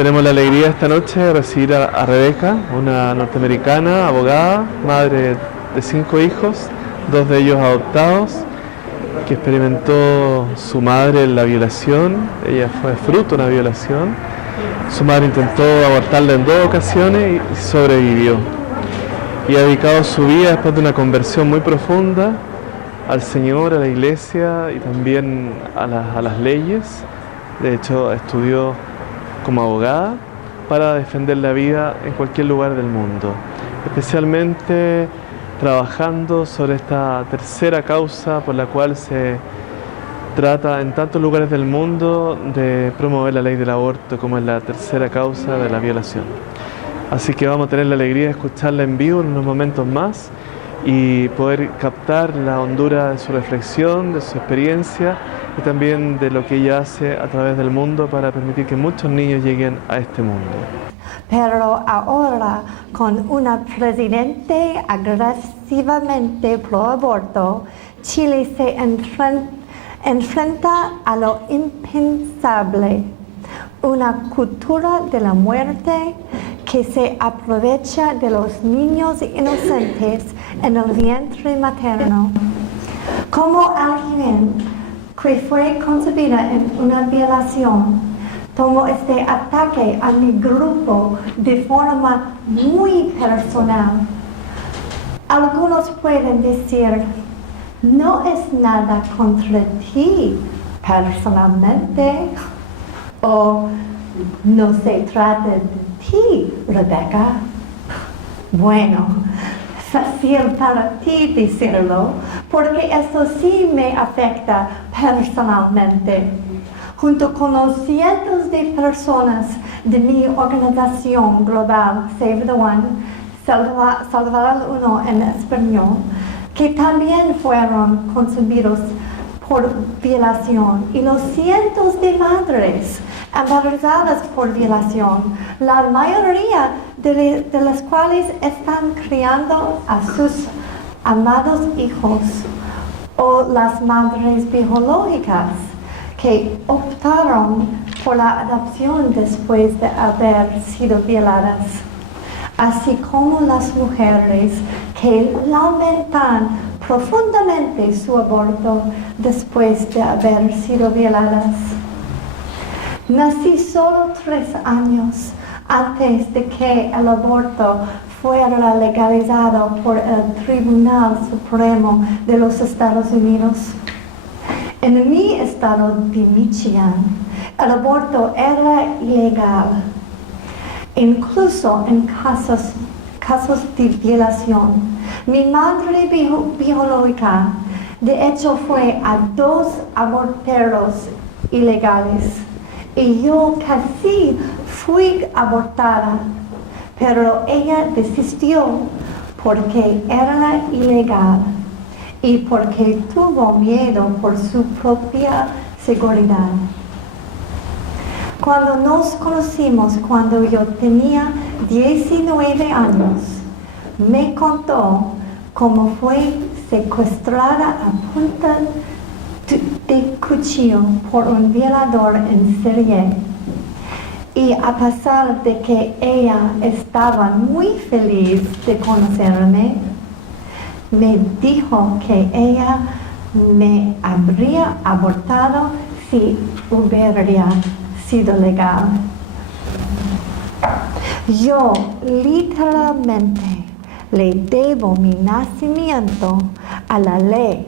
Tenemos la alegría esta noche de recibir a Rebecca, una norteamericana, abogada, madre de 5 hijos, 2 de ellos adoptados, que experimentó su madre en la violación. Ella fue fruto de una violación. Su madre intentó abortarla en 2 ocasiones y sobrevivió. Y ha dedicado su vida, después de una conversión muy profunda, al Señor, a la iglesia y también a las leyes. De hecho, estudió como abogada para defender la vida en cualquier lugar del mundo, especialmente trabajando sobre esta tercera causa por la cual se trata en tantos lugares del mundo de promover la ley del aborto, como es la tercera causa de la violación. Así que vamos a tener la alegría de escucharla en vivo en unos momentos más y poder captar la hondura de su reflexión, de su experiencia y también de lo que ella hace a través del mundo para permitir que muchos niños lleguen a este mundo. Pero ahora, con una presidente agresivamente pro aborto, Chile se enfrenta a lo impensable, una cultura de la muerte que se aprovecha de los niños inocentes en el vientre materno. Como alguien que fue concebida en una violación, tomo este ataque a mi grupo de forma muy personal. Algunos pueden decir, no es nada contra ti personalmente, o no se trata de ti, Rebecca. Bueno, fácil para ti decirlo, porque eso sí me afecta personalmente. Junto con los cientos de personas de mi organización global, Save the One, Salvar al Uno en español, que también fueron concebidos por violación, y los cientos de madres embarazadas por violación, la mayoría de las cuales están criando a sus amados hijos, o las madres biológicas que optaron por la adopción después de haber sido violadas, así como las mujeres que lamentan profundamente su aborto después de haber sido violadas. Nací solo 3 años antes de que el aborto fuera legalizado por el Tribunal Supremo de los Estados Unidos. En mi estado de Michigan, el aborto era ilegal, incluso en casos de violación. Mi madre biológica, de hecho, fue a 2 aborteros ilegales, y yo casi fui abortada, pero ella desistió porque era ilegal y porque tuvo miedo por su propia seguridad. Cuando nos conocimos, cuando yo tenía 19 años, me contó cómo fue secuestrada a punta de cuchillo por un violador en serie. Y a pesar de que ella estaba muy feliz de conocerme, me dijo que ella me habría abortado si hubiera sido legal. Yo literalmente le debo mi nacimiento a la ley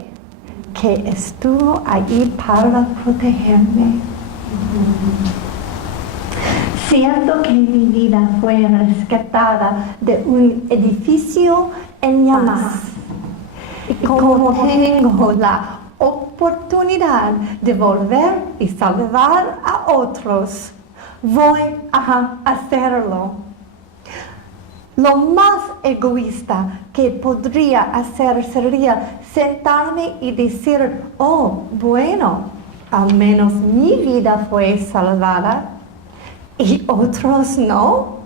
que estuvo allí para protegerme. Siento que mi vida fue rescatada de un edificio en llamas. Y como tengo la oportunidad de volver y salvar a otros, voy a hacerlo. Lo más egoísta que podría hacer sería sentarme y decir, oh, bueno, al menos mi vida fue salvada y otros no.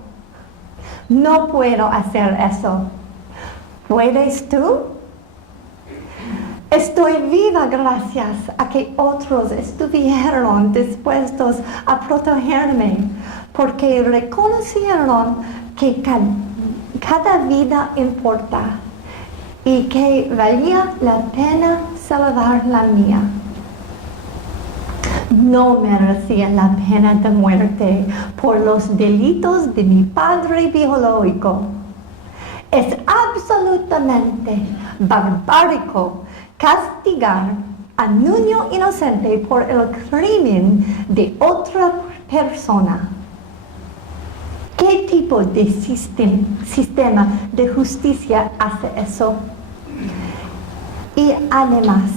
No puedo hacer eso. ¿Puedes tú? Estoy viva gracias a que otros estuvieron dispuestos a protegerme, porque reconocieron que cada vida importa y que valía la pena salvar la mía. No merecía la pena de muerte por los delitos de mi padre biológico. Es absolutamente barbárico castigar a un niño inocente por el crimen de otra persona. ¿Qué tipo de sistema de justicia hace eso? Y además,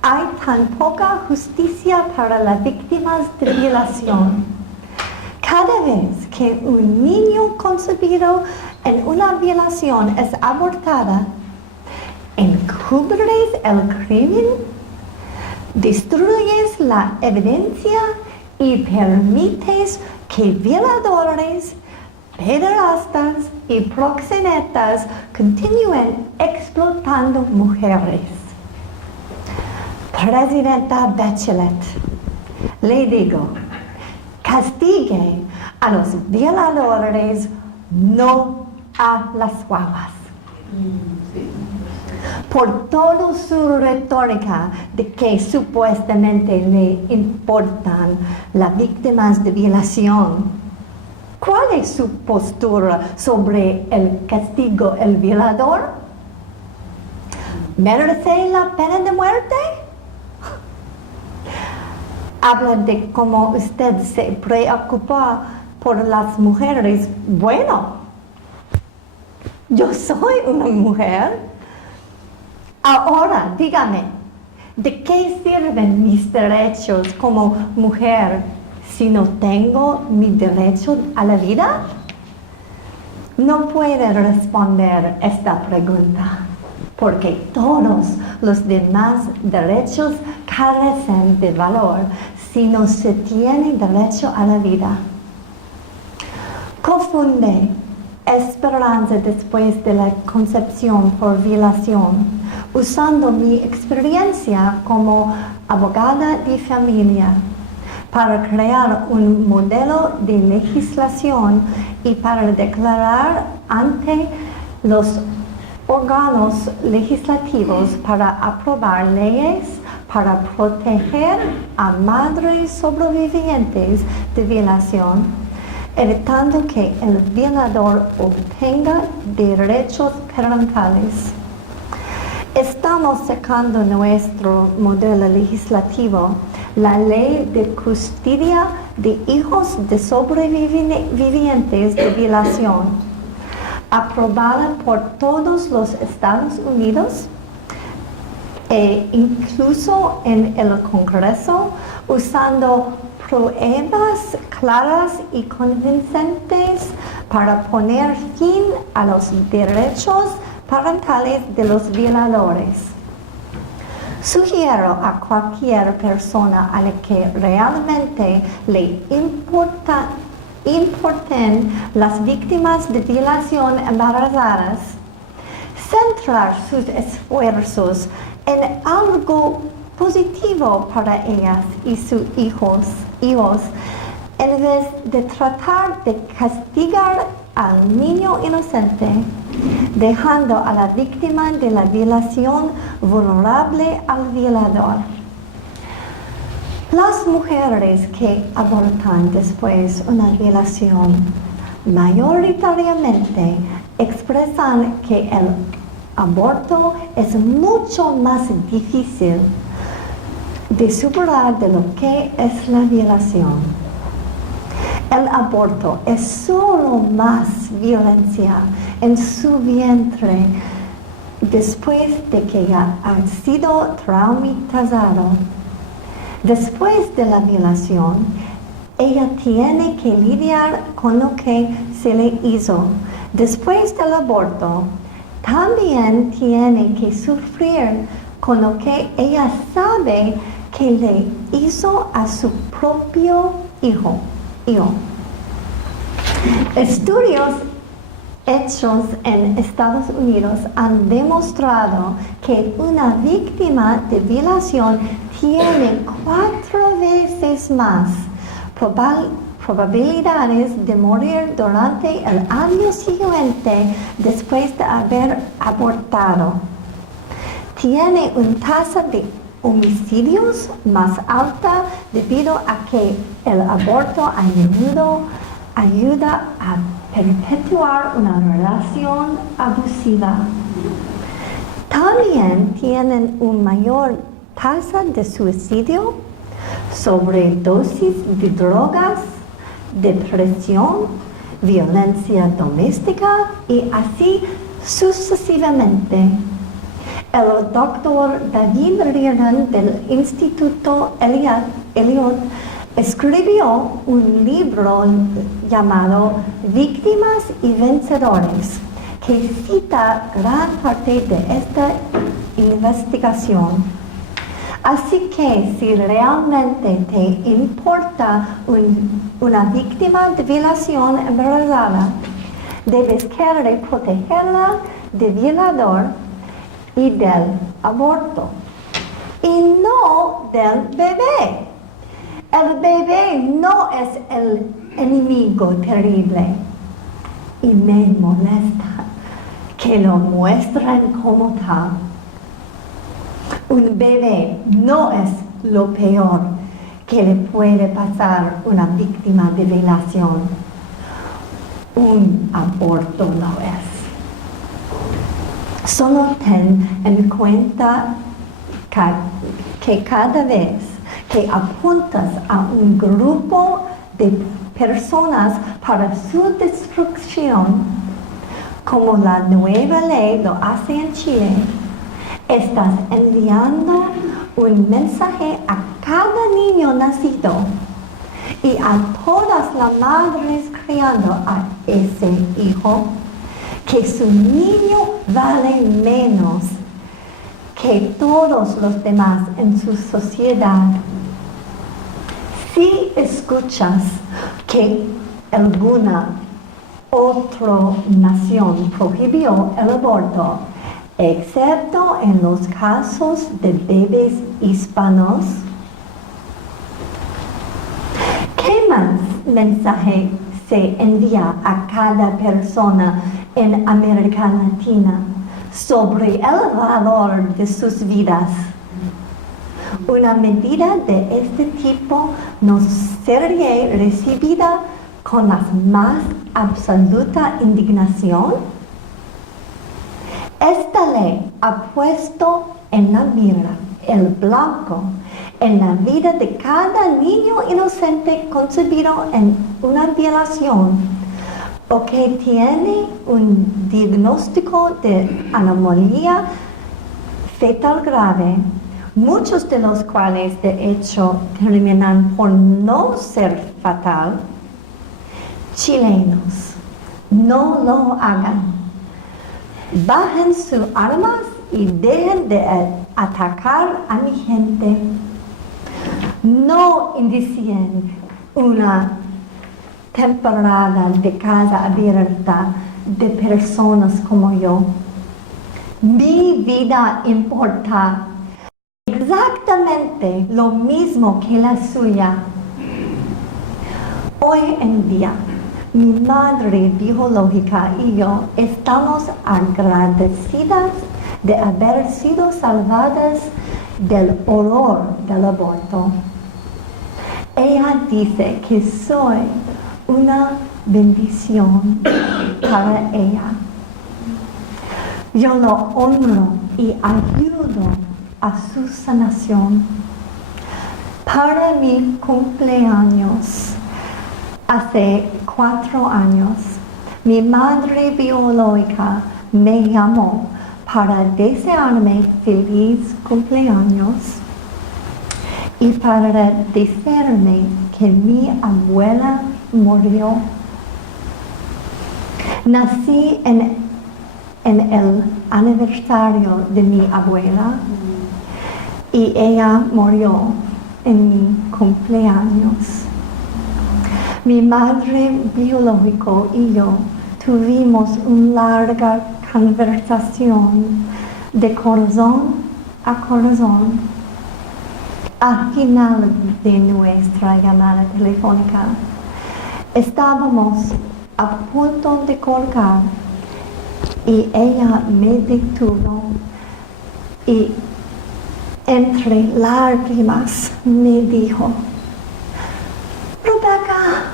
hay tan poca justicia para las víctimas de violación. Cada vez que un niño concebido en una violación es abortada, encubres el crimen, destruyes la evidencia y permites que violadores, pederastas y proxenetas continúen explotando mujeres. Presidenta Bachelet, le digo, castigue a los violadores, no a las guaguas. Por toda su retórica de que supuestamente le importan las víctimas de violación, ¿cuál es su postura sobre el castigo al violador? ¿Merece la pena de muerte? Habla de cómo usted se preocupa por las mujeres. Bueno, yo soy una mujer. Ahora, dígame, ¿de qué sirven mis derechos como mujer si no tengo mi derecho a la vida? No puede responder esta pregunta, porque todos los demás derechos carecen de valor si no se tiene derecho a la vida. Confunde esperanza después de la concepción por violación, usando mi experiencia como abogada de familia para crear un modelo de legislación y para declarar ante los órganos legislativos para aprobar leyes para proteger a madres sobrevivientes de violación, evitando que el violador obtenga derechos parentales. Estamos sacando nuestro modelo legislativo, la ley de custodia de hijos de sobrevivientes de violación, aprobada por todos los Estados Unidos e incluso en el Congreso, usando pruebas claras y convincentes para poner fin a los derechos parentales de los violadores. Sugiero a cualquier persona a la que realmente le importen las víctimas de violación embarazadas, centrar sus esfuerzos en algo positivo para ellas y sus hijos, en vez de tratar de castigar al niño inocente, dejando a la víctima de la violación vulnerable al violador. Las mujeres que abortan después una violación mayoritariamente expresan que el aborto es mucho más difícil de superar de lo que es la violación. El aborto es solo más violencia en su vientre después de que ya ha sido traumatizado. Después de la violación, ella tiene que lidiar con lo que se le hizo. Después del aborto, también tiene que sufrir con lo que ella sabe que le hizo a su propio hijo. Estudios hechos en Estados Unidos han demostrado que una víctima de violación tiene 4 veces más probabilidades de morir durante el año siguiente después de haber abortado. Tiene una tasa de homicidios más alta debido a que el aborto a menudo ayuda a perpetuar una relación abusiva. También tienen una mayor tasa de suicidio, sobredosis de drogas, depresión, violencia doméstica y así sucesivamente. El doctor David Reardon del Instituto Eliot escribió un libro llamado Víctimas y Vencedores, que cita gran parte de esta investigación. Así que si realmente te importa una víctima de violación embarazada, debes querer protegerla del violador y del aborto, y no del bebé. El bebé no es el enemigo terrible, y me molesta que lo muestren como tal. Un bebé no es lo peor que le puede pasar a una víctima de violación. Un aborto lo es. Solo ten en cuenta que cada vez que apuntas a un grupo de personas para su destrucción, como la nueva ley lo hace en Chile, estás enviando un mensaje a cada niño nacido y a todas las madres criando a ese hijo, que su niño vale menos que todos los demás en su sociedad. Si escuchas que alguna otra nación prohibió el aborto, excepto en los casos de bebés hispanos, ¿qué más mensaje se envía a cada persona en América Latina sobre el valor de sus vidas? Una medida de este tipo no sería recibida con la más absoluta indignación. Esta ley ha puesto en la mira el blanco en la vida de cada niño inocente concebido en una violación o que tiene un diagnóstico de anomalía fetal grave, muchos de los cuales de hecho terminan por no ser fatal. Chilenos, no lo hagan. Bajen sus armas y dejen de atacar a mi gente. No inicien una temporada de casa abierta de personas como yo. Mi vida importa exactamente lo mismo que la suya. Hoy en día, mi madre biológica y yo estamos agradecidas de haber sido salvadas del horror del aborto. Ella dice que soy una bendición para ella. Yo lo honro y ayudo a su sanación. Para mi cumpleaños, hace 4 años, mi madre biológica me llamó para desearme feliz cumpleaños y para decirme que mi abuela murió. Nací en el aniversario de mi abuela y ella murió en mi cumpleaños. Mi madre biológica y yo tuvimos una larga conversación de corazón a corazón. Al final de nuestra llamada telefónica, Estábamos a punto de colgar y ella me detuvo y entre lágrimas me dijo: Rebecca,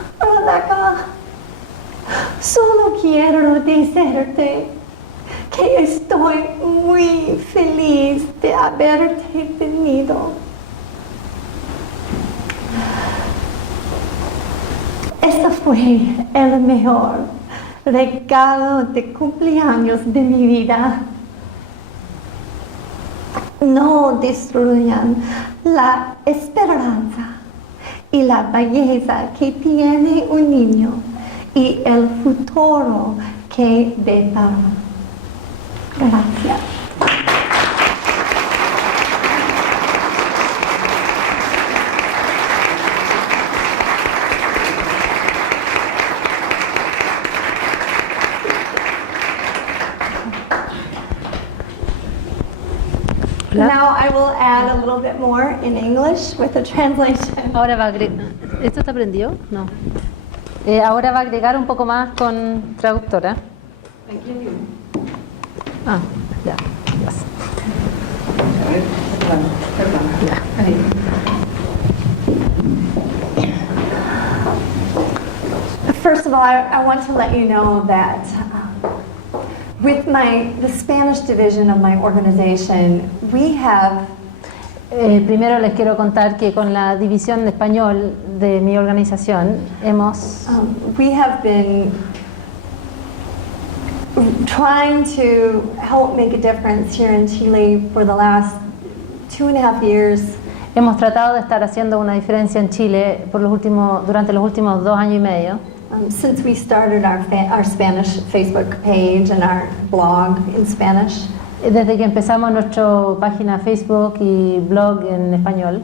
solo quiero decirte que estoy muy feliz de haberte tenido. Este fue el mejor regalo de cumpleaños de mi vida. No destruyan la esperanza y la belleza que tiene un niño y el futuro que depara. Gracias. Now I will add a little bit more in English with a translation. Ahora va a agregar. ¿Esto está prendido? No. Ahora va a agregar un poco más con traductora. Ah, ya. Yes. First of all, I want to let you know that with the Spanish division of my organization, we have Primero les quiero contar que con la división de español de mi organización we have been trying to help make a difference here in Chile for the last 2.5 years. Hemos tratado de estar haciendo una diferencia en Chile durante los últimos 2 años y medio. Since we started our Spanish Facebook page and our blog in Spanish. Desde que empezamos nuestra página Facebook y blog en español.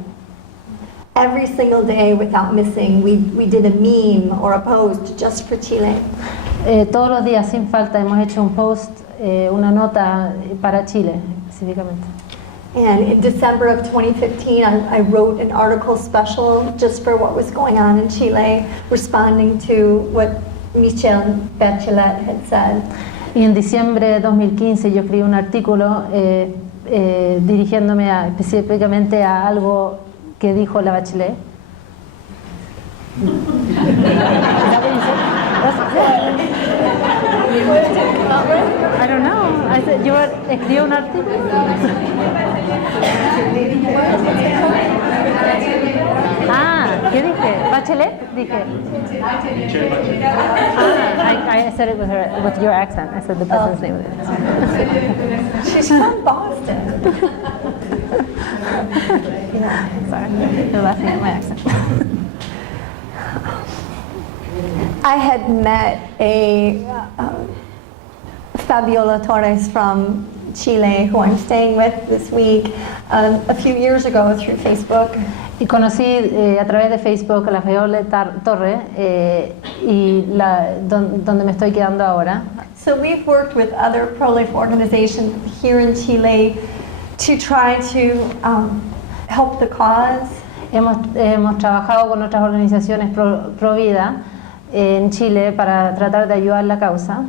Every single day without missing, we did a meme or a post just for Chile. Todos los días sin falta hemos hecho un post, una nota para Chile específicamente. And in December of 2015, I wrote an article special just for what was going on in Chile, responding to what Michelle Bachelet had said. Y en diciembre de 2015 yo escribí un artículo dirigiéndome específicamente a algo que dijo la Bachelet. I don't know. Yo escribí un artículo. ¿Qué dije? ¿Bachelet? Dije. I said it with your accent. I said the person's name. She's from Boston. Yeah, sorry. You're laughing at my accent. I had met Fabiola Torres from Chile, who I'm staying with this week, a few years ago through Facebook. Y conocí a través de Facebook a la Fabiola Torres donde me estoy quedando ahora. So we've worked with other pro-life organizations here in Chile to try to help the cause. Hemos trabajado con otras organizaciones pro vida en Chile para tratar de ayudar la causa.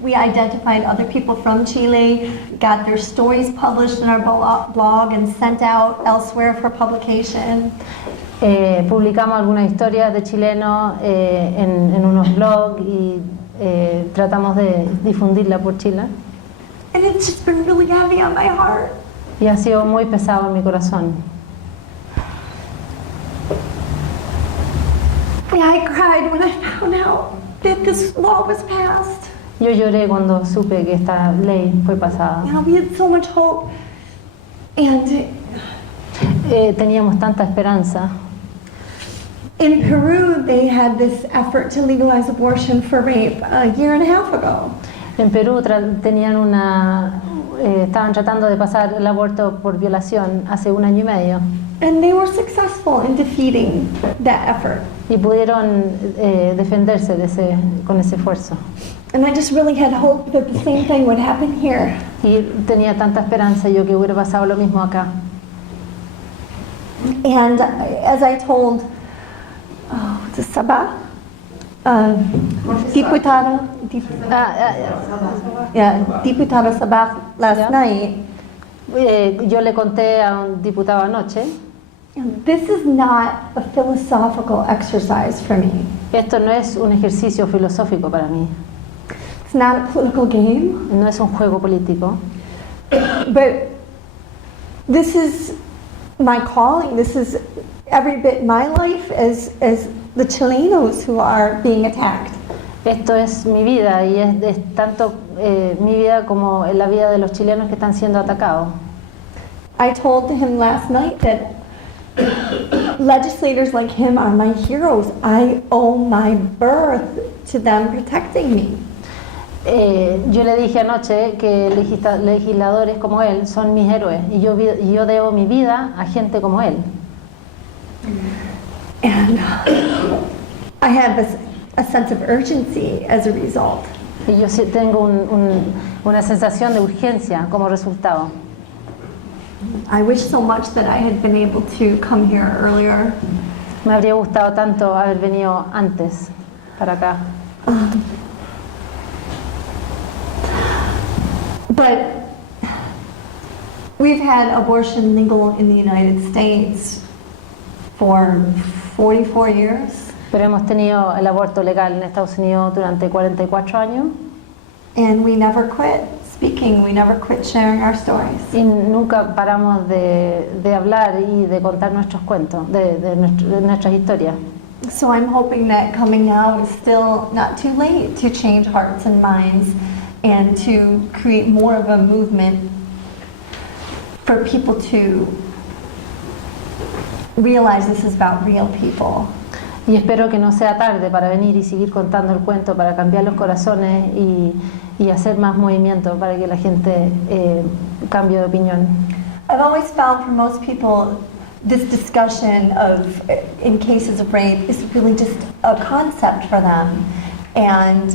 We identified other people from Chile, got their stories published in our blog and sent out elsewhere for publication. Publicamos algunas historias de chilenos en unos blogs y tratamos de difundirla por Chile. And it's just been really heavy on my heart. Y ha sido muy pesado en mi corazón. I cried when I found out that this law was passed. Yo lloré cuando supe que esta ley fue pasada. We had so much hope, and teníamos tanta esperanza. In Peru, they had this effort to legalize abortion for rape a year and a half ago. En Perú estaban tratando de pasar el aborto por violación hace 1 año y medio. And they were successful in defeating that effort. Y pudieron defenderse con ese esfuerzo. And I just really had hope that the same thing would happen here. Y tenía tanta esperanza yo que hubiera pasado lo mismo acá. And as I told Sabah, Diputada Sabah last Yeah. night. Yo le conté a un diputado anoche, This is not a philosophical exercise for me. esto no es un ejercicio filosófico para mí, It's not a political game, no es un juego político, but this is my calling. This is every bit my life as the Chilenos who are being attacked. esto es mi vida y es tanto mi vida como la vida de los chilenos que están siendo atacados. I told him last night that legislators like him are my heroes. I owe my birth to them protecting me. Yo le dije anoche que legisladores como él son mis héroes y yo debo mi vida a gente como él. And I have a sense of urgency as a result. Y yo sí tengo una sensación de urgencia como resultado. I wish so much that I had been able to come here earlier. Me habría gustado tanto haber venido antes para acá. But we've had abortion legal in the United States for 44 years. Pero hemos tenido el aborto legal en Estados Unidos durante 44 años And we never quit speaking, we never quit sharing our stories. y nunca paramos de hablar y de contar nuestros cuentos, de nuestras historias. So I'm hoping that coming now is still not too late to change hearts and minds and to create more of a movement for people to realize this is about real people. Y espero que no sea tarde para venir y seguir contando el cuento, para cambiar los corazones y hacer más movimiento para que la gente cambie de opinión. I've always found for most people this discussion of in cases of rape is really just a concept for them, and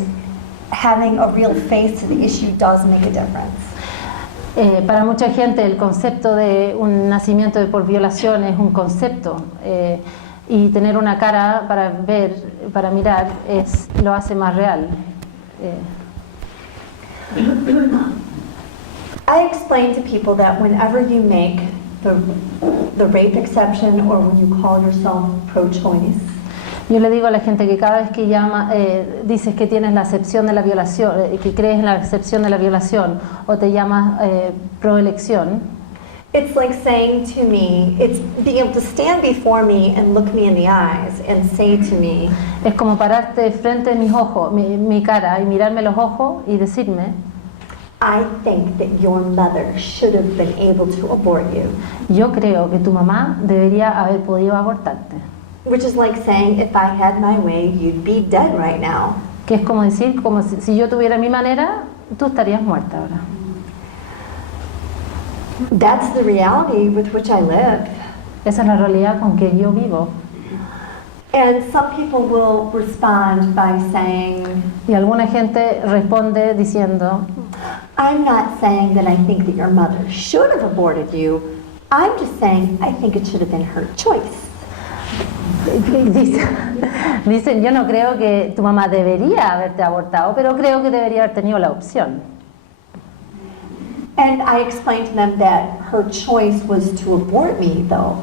having a real face to the issue does make a difference. Para mucha gente el concepto de un nacimiento por violación es un concepto y tener una cara para ver, para mirar, lo hace más real. I explain to people that whenever you make the rape exception or when you call yourself pro-choice, Yo le digo a la gente que cada vez que dices que tienes la excepción de la violación, que crees en la excepción de la violación o te llamas pro-elección, it's like saying to me, it's being able to stand before me and look me in the eyes and say to me, es como pararte frente a mis ojos, mi cara y mirarme los ojos y decirme, I think that your mother should have been able to abort you. yo creo que tu mamá debería haber podido abortarte. Which is like saying, if I had my way, you'd be dead right now. Que es como decir, como si yo tuviera mi manera, tú estarías muerta ahora. That's the reality with which I live. Esa es la realidad con que yo vivo. And some people will respond by saying, Y alguna gente responde diciendo, I'm not saying that I think that your mother should have aborted you. I'm just saying I think it should have been her choice. Dicen, yo no creo que tu mamá debería haberte abortado, pero creo que debería haber tenido la opción. And I explained to them that her choice was to abort me, though.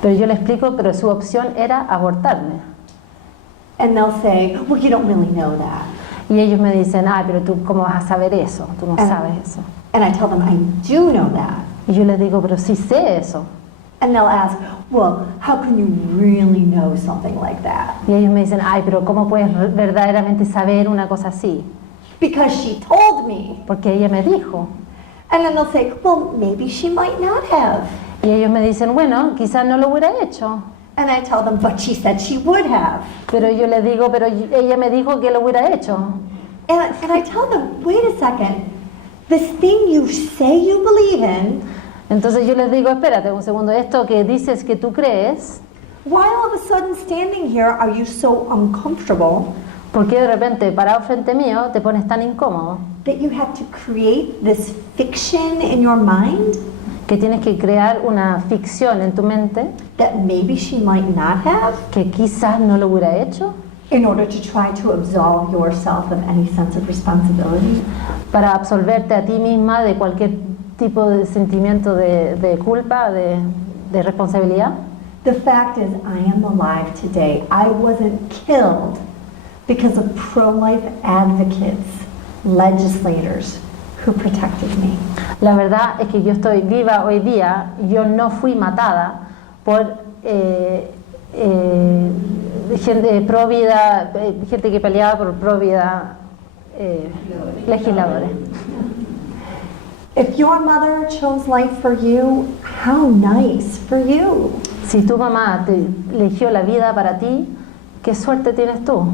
Pero yo le explico, pero su opción era abortarme. And they'll say, well, you don't really know that. Y ellos me dicen, pero tú, ¿cómo vas a saber eso? Tú no sabes eso. And I tell them, I do know that. Y yo les digo, pero sí sé eso. And they'll ask, well, how can you really know something like that? Y ellos me dicen, pero ¿cómo puedes verdaderamente saber una cosa así? Because she told me. Porque ella me dijo. And then they'll say, well, maybe she might not have. Y ellos me dicen, bueno, quizás no lo hubiera hecho. And I tell them, but she said she would have. Pero yo les digo, pero ella me dijo que lo hubiera hecho. And I tell them, wait a second, this thing you say you believe in, Entonces yo les digo, espérate un segundo, esto que dices que tú crees, why all of a sudden standing here are you so uncomfortable ¿por qué de repente parado frente mío te pones tan incómodo? that you have to create this fiction in your mind Que tienes que crear una ficción en tu mente that maybe she might not have? que quizás no lo hubiera hecho. in order to try to absolve yourself of any sense of responsibility. Para absolverte a ti misma de cualquier tipo de sentimiento de culpa, de responsabilidad. The fact is, I am alive today. I wasn't killed because of pro-life advocates, legislators who protected me. La verdad es que yo estoy viva hoy día. Yo no fui matada por gente pro vida, gente que peleaba por pro vida, legisladores. If your mother chose life for you, how nice for you. Si tu mamá te eligió la vida para ti, qué suerte tienes tú.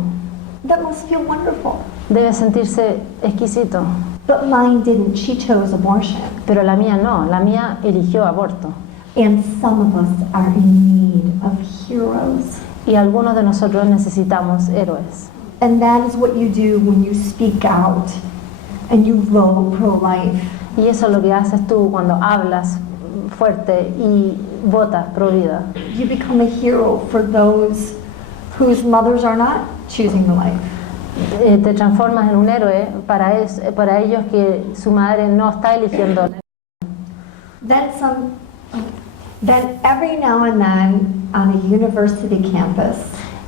That must feel wonderful. Debe sentirse exquisito. But mine didn't. She chose abortion. Pero la mía no, la mía eligió aborto. And some of us are in need of heroes. Y algunos de nosotros necesitamos héroes. And that is what you do when you speak out and you vote pro-life. Y eso es lo que haces tú cuando hablas fuerte y votas pro vida. You become a hero for those whose mothers are not choosing the life. Te transformas en un héroe para ellos que su madre no está eligiendo. Then every now and then on a university campus,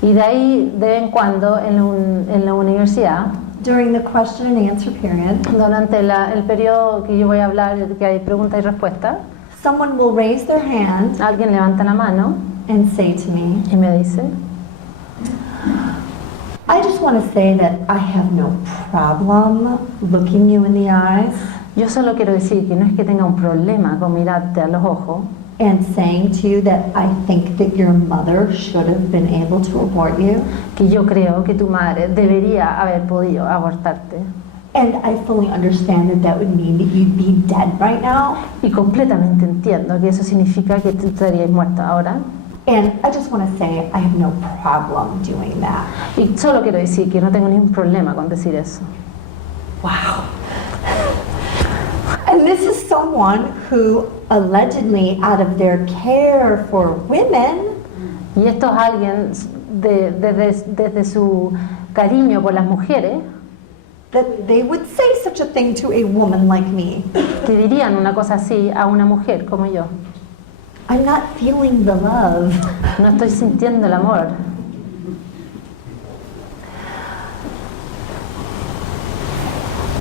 y de ahí de vez en cuando en la universidad, during the question and answer period, durante el periodo que yo voy a hablar, que hay pregunta y respuesta, someone will raise their hand alguien levanta la mano and say to me, y me dice, I just want to say that I have no problem looking you in the eyes yo solo quiero decir que no es que tenga un problema con mirarte a los ojos and saying to you that I think that your mother should have been able to abort you. que yo creo que tu madre debería haber podido abortarte. And I fully understand that that would mean that you'd be dead right now. Y completamente entiendo que eso significa que tú estarías muerta ahora. And I just want to say I have no problem doing that. Y solo quiero decir que no tengo ningún problema con decir eso. Wow. And this is someone who allegedly, out of their care for women, Y esto es alguien desde su cariño por las mujeres, that they would say such a thing to a woman like me. que dirían una cosa así a una mujer como yo. I'm not feeling the love. No estoy sintiendo el amor.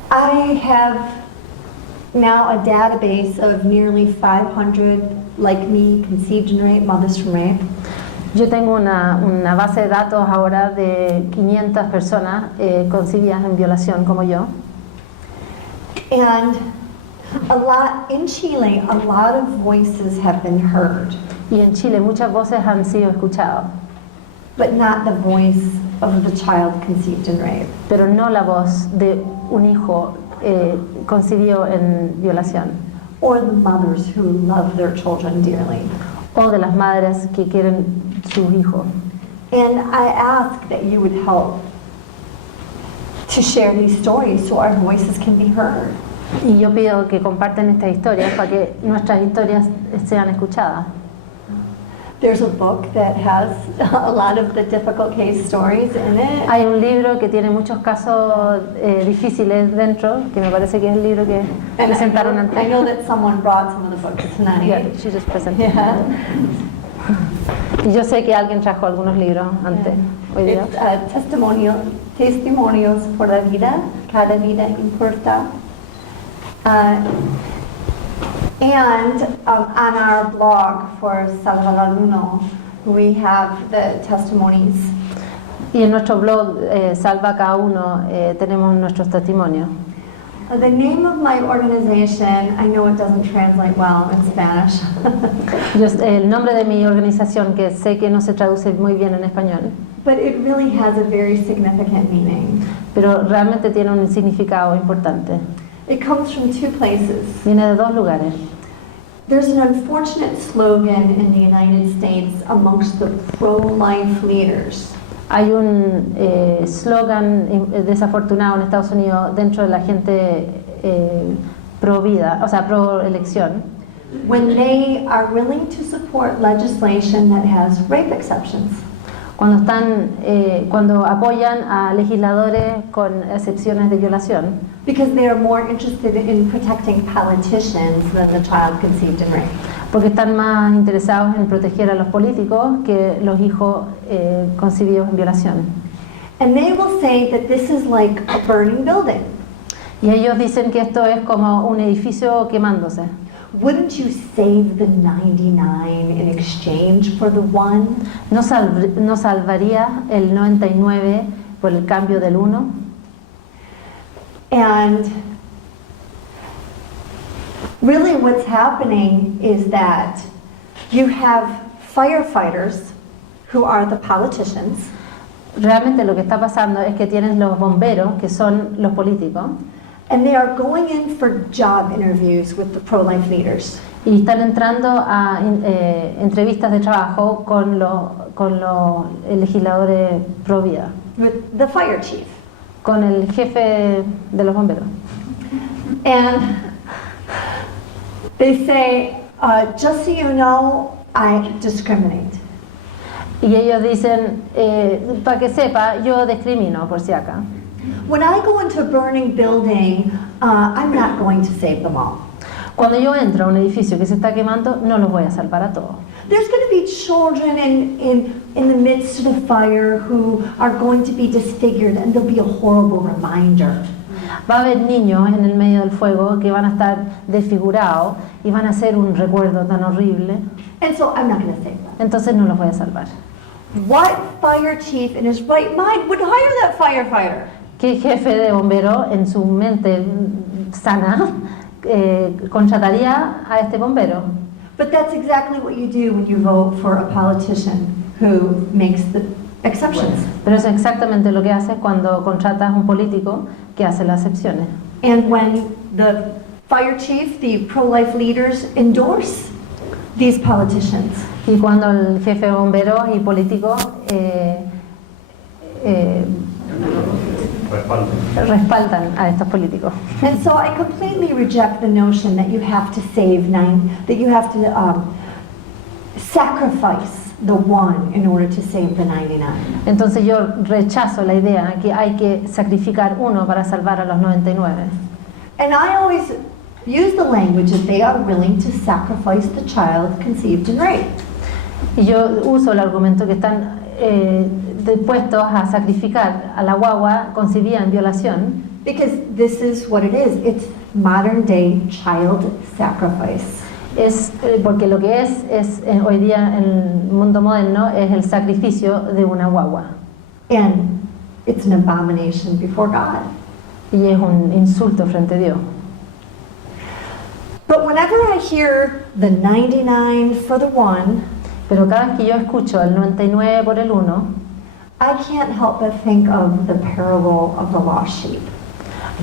I have now a database of nearly 500 like me conceived and raped mothers from rape. Yo tengo una base de datos ahora de 500 personas concebidas en violación como yo. And in Chile, a lot of voices have been heard, Y en Chile muchas voces han sido escuchadas, but not the voice of the child conceived in rape. pero no la voz de un hijo concebido en violación, Or the mothers who love their children dearly. o de las madres que quieren sus hijos. And I ask that you would help to share these stories so our voices can be heard. Y yo pido que compartan estas historias para que nuestras historias sean escuchadas. There's a book that has a lot of the difficult case stories in it. Hay un libro que tiene muchos casos difíciles dentro, que me parece que es el libro que presentaron I antes. know that someone brought some of the books tonight. Yeah, she just presented. Yeah. Y yo sé que alguien trajo algunos libros antes, hoy día. It's testimonios por la vida, cada vida importa. And on our blog for Salva la Luna, we have the testimonies. Y en nuestro blog, Salva Cada Uno, tenemos nuestros testimonios. The name of my organization, I know it doesn't translate well in Spanish. El nombre de mi organización, que sé que no se traduce muy bien en español, But it really has a very significant meaning. pero realmente tiene un significado importante. It comes from two places. Viene de dos lugares. There's an unfortunate slogan in the United States amongst the pro-life leaders. Hay un slogan desafortunado en Estados Unidos dentro de la gente pro vida, o sea, pro elección, When they are willing to support legislation that has rape exceptions. cuando apoyan a legisladores con excepciones de violación, because they are more interested in protecting politicians than the child conceived in rape. porque están más interesados en proteger a los políticos que los hijos concebidos en violación. And they will say that this is like a burning building. Y ellos dicen que esto es como un edificio quemándose. Wouldn't you save the 99 in exchange for the one? ¿No salvaría el 99 por el cambio del 1? And really what's happening is that you have firefighters who are the politicians. Realmente lo que está pasando es que tienes los bomberos, que son los políticos, And they are going in for job interviews with the pro-life leaders. y están entrando a entrevistas de trabajo con los legisladores pro vida, With the fire chief. con el jefe de los bomberos. And they say, just so you know, I discriminate. Y ellos dicen, para que sepa, yo discrimino por si acá. When I go into a burning building, I'm not going to save them all. Cuando yo entro a un edificio que se está quemando, no los voy a salvar a todos. There's going to be children in the midst of the fire who are going to be disfigured, and there'll be a horrible reminder. Va a haber niños en el medio del fuego que van a estar desfigurados y van a ser un recuerdo tan horrible. And so I'm not going to save them. Entonces no los voy a salvar. What fire chief in his right mind would hire that firefighter? ¿Qué jefe de bombero en su mente sana contrataría a este bombero? But that's exactly what you do when you vote for a politician who makes the exceptions. Pero eso es exactamente lo que haces cuando contratas a un político que hace las excepciones. And when the fire chief, the pro-life leaders endorse these politicians. Y cuando el jefe de bombero y político respaldan a estos políticos. And so I completely reject the notion that you have to sacrifice the one in order to save the 99. Entonces yo rechazo la idea que hay que sacrificar uno para salvar a los 99. And I always use the language that they are willing to sacrifice the child conceived in rape. Y yo uso el argumento que están dispuestos a sacrificar a la guagua concebida en violación. Because this is what it is. It's modern day child sacrifice. Es porque lo que es hoy día en el mundo moderno es el sacrificio de una guagua. And it's an abomination before God. Y es un insulto frente a Dios. But whenever I hear the 99 for the one, Pero cada vez que yo escucho el 99 por el 1, I can't help but think of the parable of the lost sheep.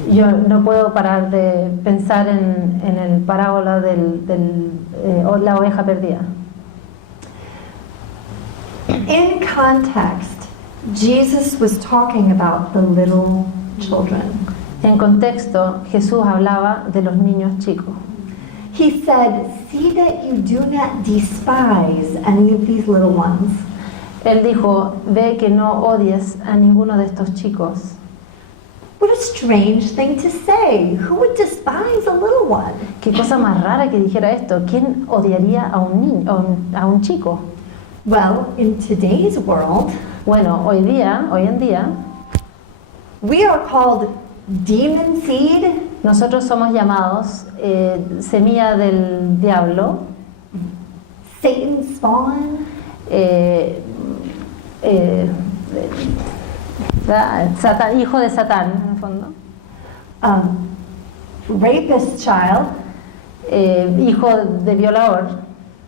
yo no puedo parar de pensar en el parábola la oveja perdida. In context, Jesus was talking about the little children. En contexto, Jesús hablaba de los niños chicos. He said, "See that you do not despise any of these little ones." Él dijo, ve que no odies a ninguno de estos chicos. What a strange thing to say. Who would despise a little one? Qué cosa más rara que dijera esto. ¿Quién odiaría a un niño, a un chico? Well, in today's world, Bueno, hoy en día, we are called demon seed, nosotros somos llamados semilla del diablo, Satan spawn, hijo de Satán, en el fondo, rapist child. hijo de violador.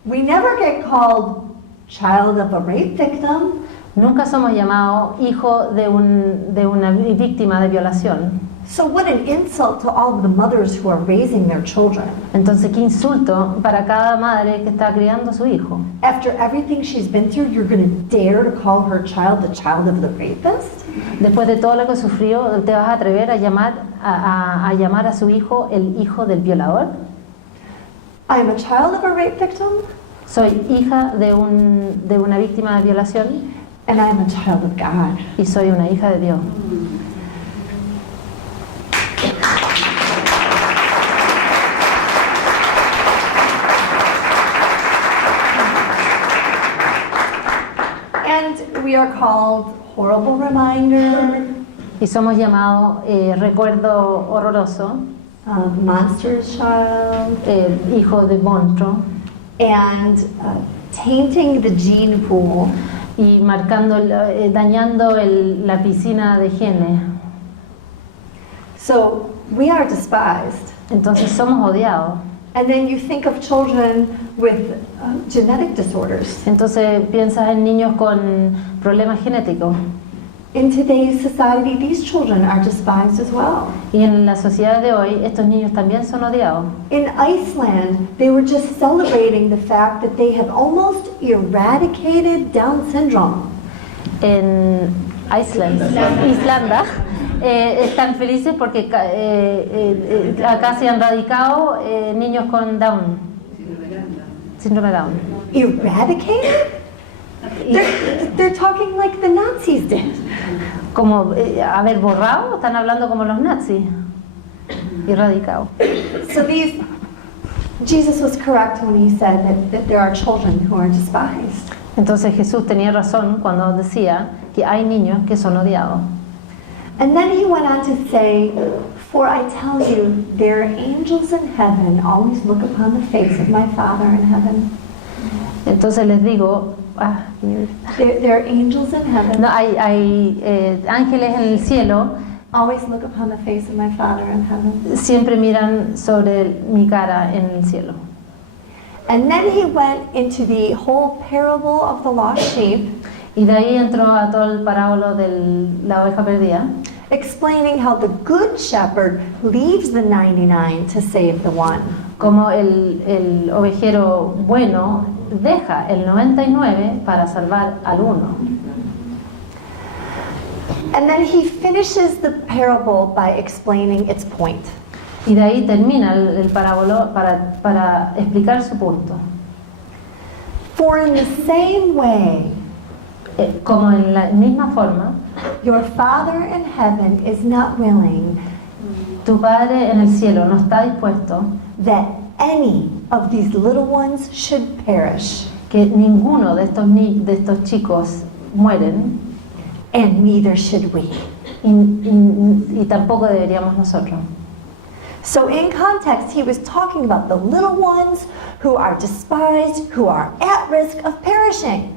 We never get called child of a rape victim. Nunca somos llamados hijo de una víctima de violación. So what an insult to all of the mothers who are raising their children. Entonces, qué insulto para cada madre que está criando a su hijo. After everything she's been through, you're going to dare to call her child the child of the rapist? Después de todo lo que sufrió, ¿te vas a atrever a llamar a su hijo el hijo del violador? I'm a child of a rape victim, Soy hija de una víctima de violación And I'm a child of God. Y soy una hija de Dios. And we are called horrible reminder, Y somos llamados recuerdo horroroso, monster's child, hijo de monstruo, and tainting the gene pool. y marcando, dañando la piscina de genes. So we are despised. Entonces somos odiados. And then you think of children with genetic disorders. Entonces piensas en niños con problemas genéticos. In today's society, these children are despised as well. Y en la sociedad de hoy, estos niños también son odiados. In Iceland, they were just celebrating the fact that they have almost eradicated Down syndrome. En Islanda, están felices porque acá se han radicado niños con Down, síndrome de Down. Eradicated? They're talking like the Nazis did. Como haber borrado, están hablando como los nazis, erradicado. So Jesus was correct when he said that there are children who are despised. Entonces Jesús tenía razón cuando decía que hay niños que son odiados. And then he went on to say, for I tell you, there are angels in heaven always look upon the face of my Father in heaven. Entonces les digo, There are angels in heaven. No, hay ángeles en el cielo. Always look upon the face of my Father in heaven. Siempre miran sobre mi cara en el cielo. And then he went into the whole parable of the lost sheep. Y de ahí entró a todo el parábola de la oveja perdida, explaining how the good shepherd leaves the 99 to save the one. como el ovejero bueno deja el 99 para salvar al uno. And then he finishes the parable by explaining its point. Y de ahí termina el parábola para explicar su punto. For in the same way, Como en la misma forma, your Father in heaven is not willing tu Padre en el cielo no está dispuesto that any of these little ones should perish, que ninguno de estos chicos mueren, and neither should we. y tampoco deberíamos nosotros. So in context, he was talking about the little ones who are despised, who are at risk of perishing.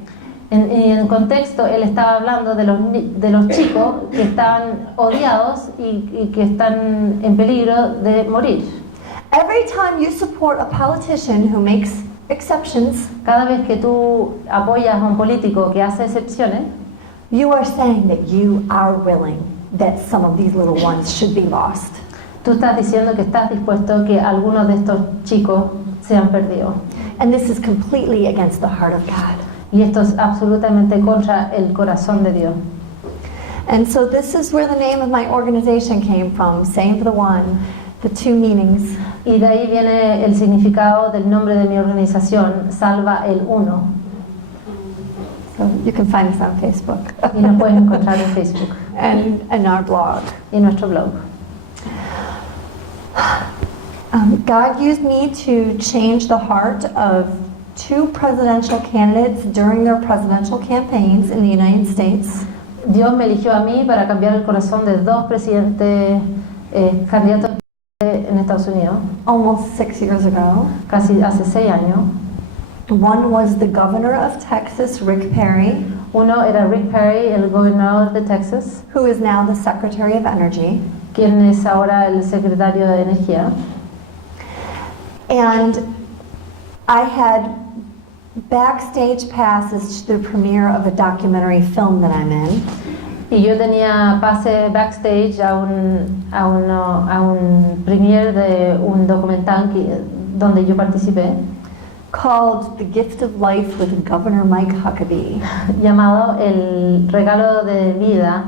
En contexto, él estaba hablando de los chicos que están odiados y que están en peligro de morir. Every time you support a politician who makes exceptions, Cada vez que tú apoyas a un político que hace excepciones, you are saying that you are willing that some of these little ones should be lost. tú estás diciendo que estás dispuesto a que algunos de estos chicos sean perdidos. And this is completely against the heart of God. Y esto es absolutamente contra el corazón de Dios. And so this is where the name of my organization came from, Save the One, the two meanings. Y de ahí viene el significado del nombre de mi organización, Salva el Uno. So you can find us on Facebook Y nos puedes encontrar en Facebook and our blog. y en nuestro blog. God used me to change the heart of two presidential candidates during their presidential campaigns in the United States. Dios me eligió a mí para cambiar el corazón de dos presidentes candidatos en Estados Unidos, Almost 6 years ago. casi hace 6 años. One was the governor of Texas, Rick Perry, Uno era Rick Perry, el gobernador de Texas, who is now the Secretary of Energy. quien es ahora el secretario de Energía. And I had backstage passes to the premiere of a documentary film that I'm in. Y yo tenía pase backstage a un premiere de un documental donde yo participé, Called The Gift of Life with Governor Mike Huckabee. llamado El Regalo de Vida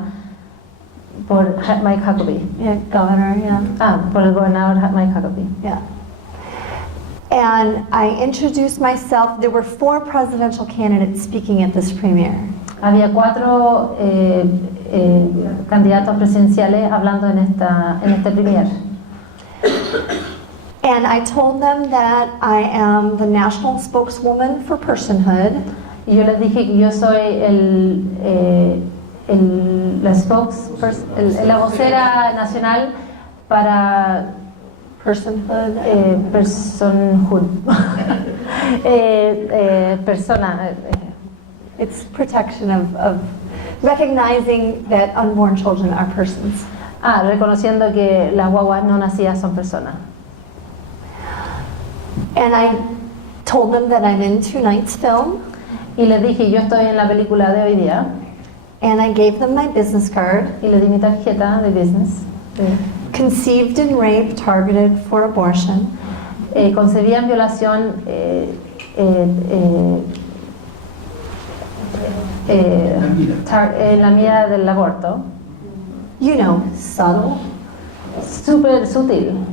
por Mike Huckabee. Yeah, governor, yeah. Por el gobernador Mike Huckabee. Yeah. And I introduced myself. There were 4 presidential candidates speaking at this premiere. Había 4 candidatos presidenciales hablando en este premier. And I told them that I am the national spokeswoman for personhood. Y yo les dije que yo soy la vocera nacional para Personhood. Personhood. Persona. It's protection of recognizing that unborn children are persons. Reconociendo que las guaguas no nacidas son personas. And I told them that I'm in tonight's film. Y les dije, yo estoy en la película de hoy día. And I gave them my business card. Y les di mi tarjeta de business. Conceived in rape, targeted for abortion. Concebida en violación, en la mira del aborto. You know, subtle. Súper sutil.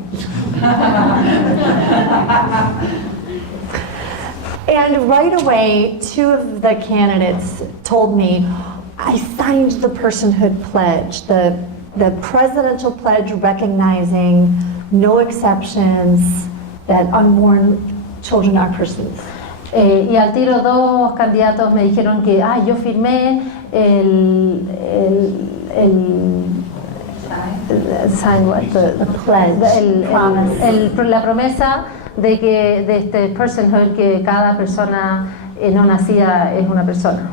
And right away, 2 of the candidates told me, I signed the personhood pledge, the presidential pledge recognizing no exceptions, that unborn children are persons. Y al tiro 2 candidatos me dijeron que yo firmé la promesa de este personhood, que cada persona no nacida es una persona.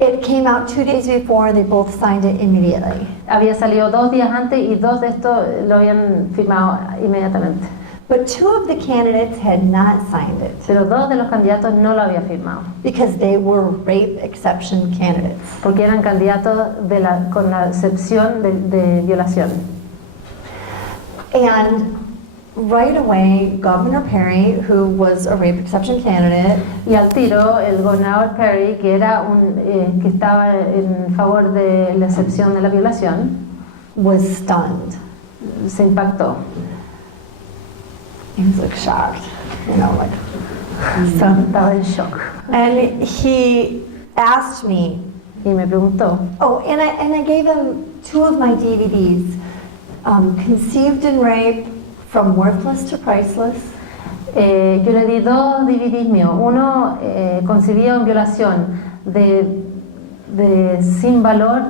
It came out 2 days before. They both signed it immediately. Había salido 2 días antes y 2 de estos lo habían firmado inmediatamente. But 2 of the candidates had not signed it. Pero 2 de los candidatos no lo habían firmado. Because they were rape exception candidates. Porque eran candidatos con la excepción de violación. And right away, Governor Perry, who was a rape exception candidate, y al tiro el gobernador Perry, que era que estaba en favor de la excepción de la violación, was stunned. Se impactó. He was like shocked, you know, like. So estaba en shock. And he asked me. Y me preguntó. Oh, and I gave him 2 of my DVDs, Conceived in Rape, From Worthless to Priceless. Yo le di 2 DVDs míos. Uno, concebido en violación, de sin valor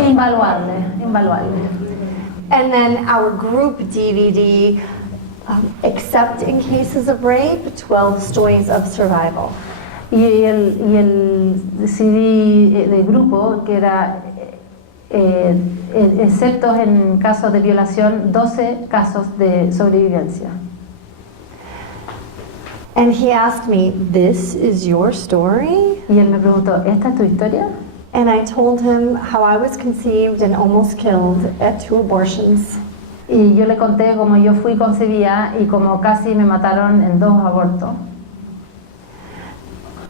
invaluable. And then our group DVD, Except in Cases of Rape, 12 Stories of Survival. Y el CD de grupo, que era excepto en casos de violación, 12 casos de sobrevivencia. And he asked me, "This is your story?" Y él me preguntó, ¿esta es tu historia? And I told him how I was conceived and almost killed at 2 abortions. Y yo le conté cómo yo fui concebida y cómo casi me mataron en 2 abortos.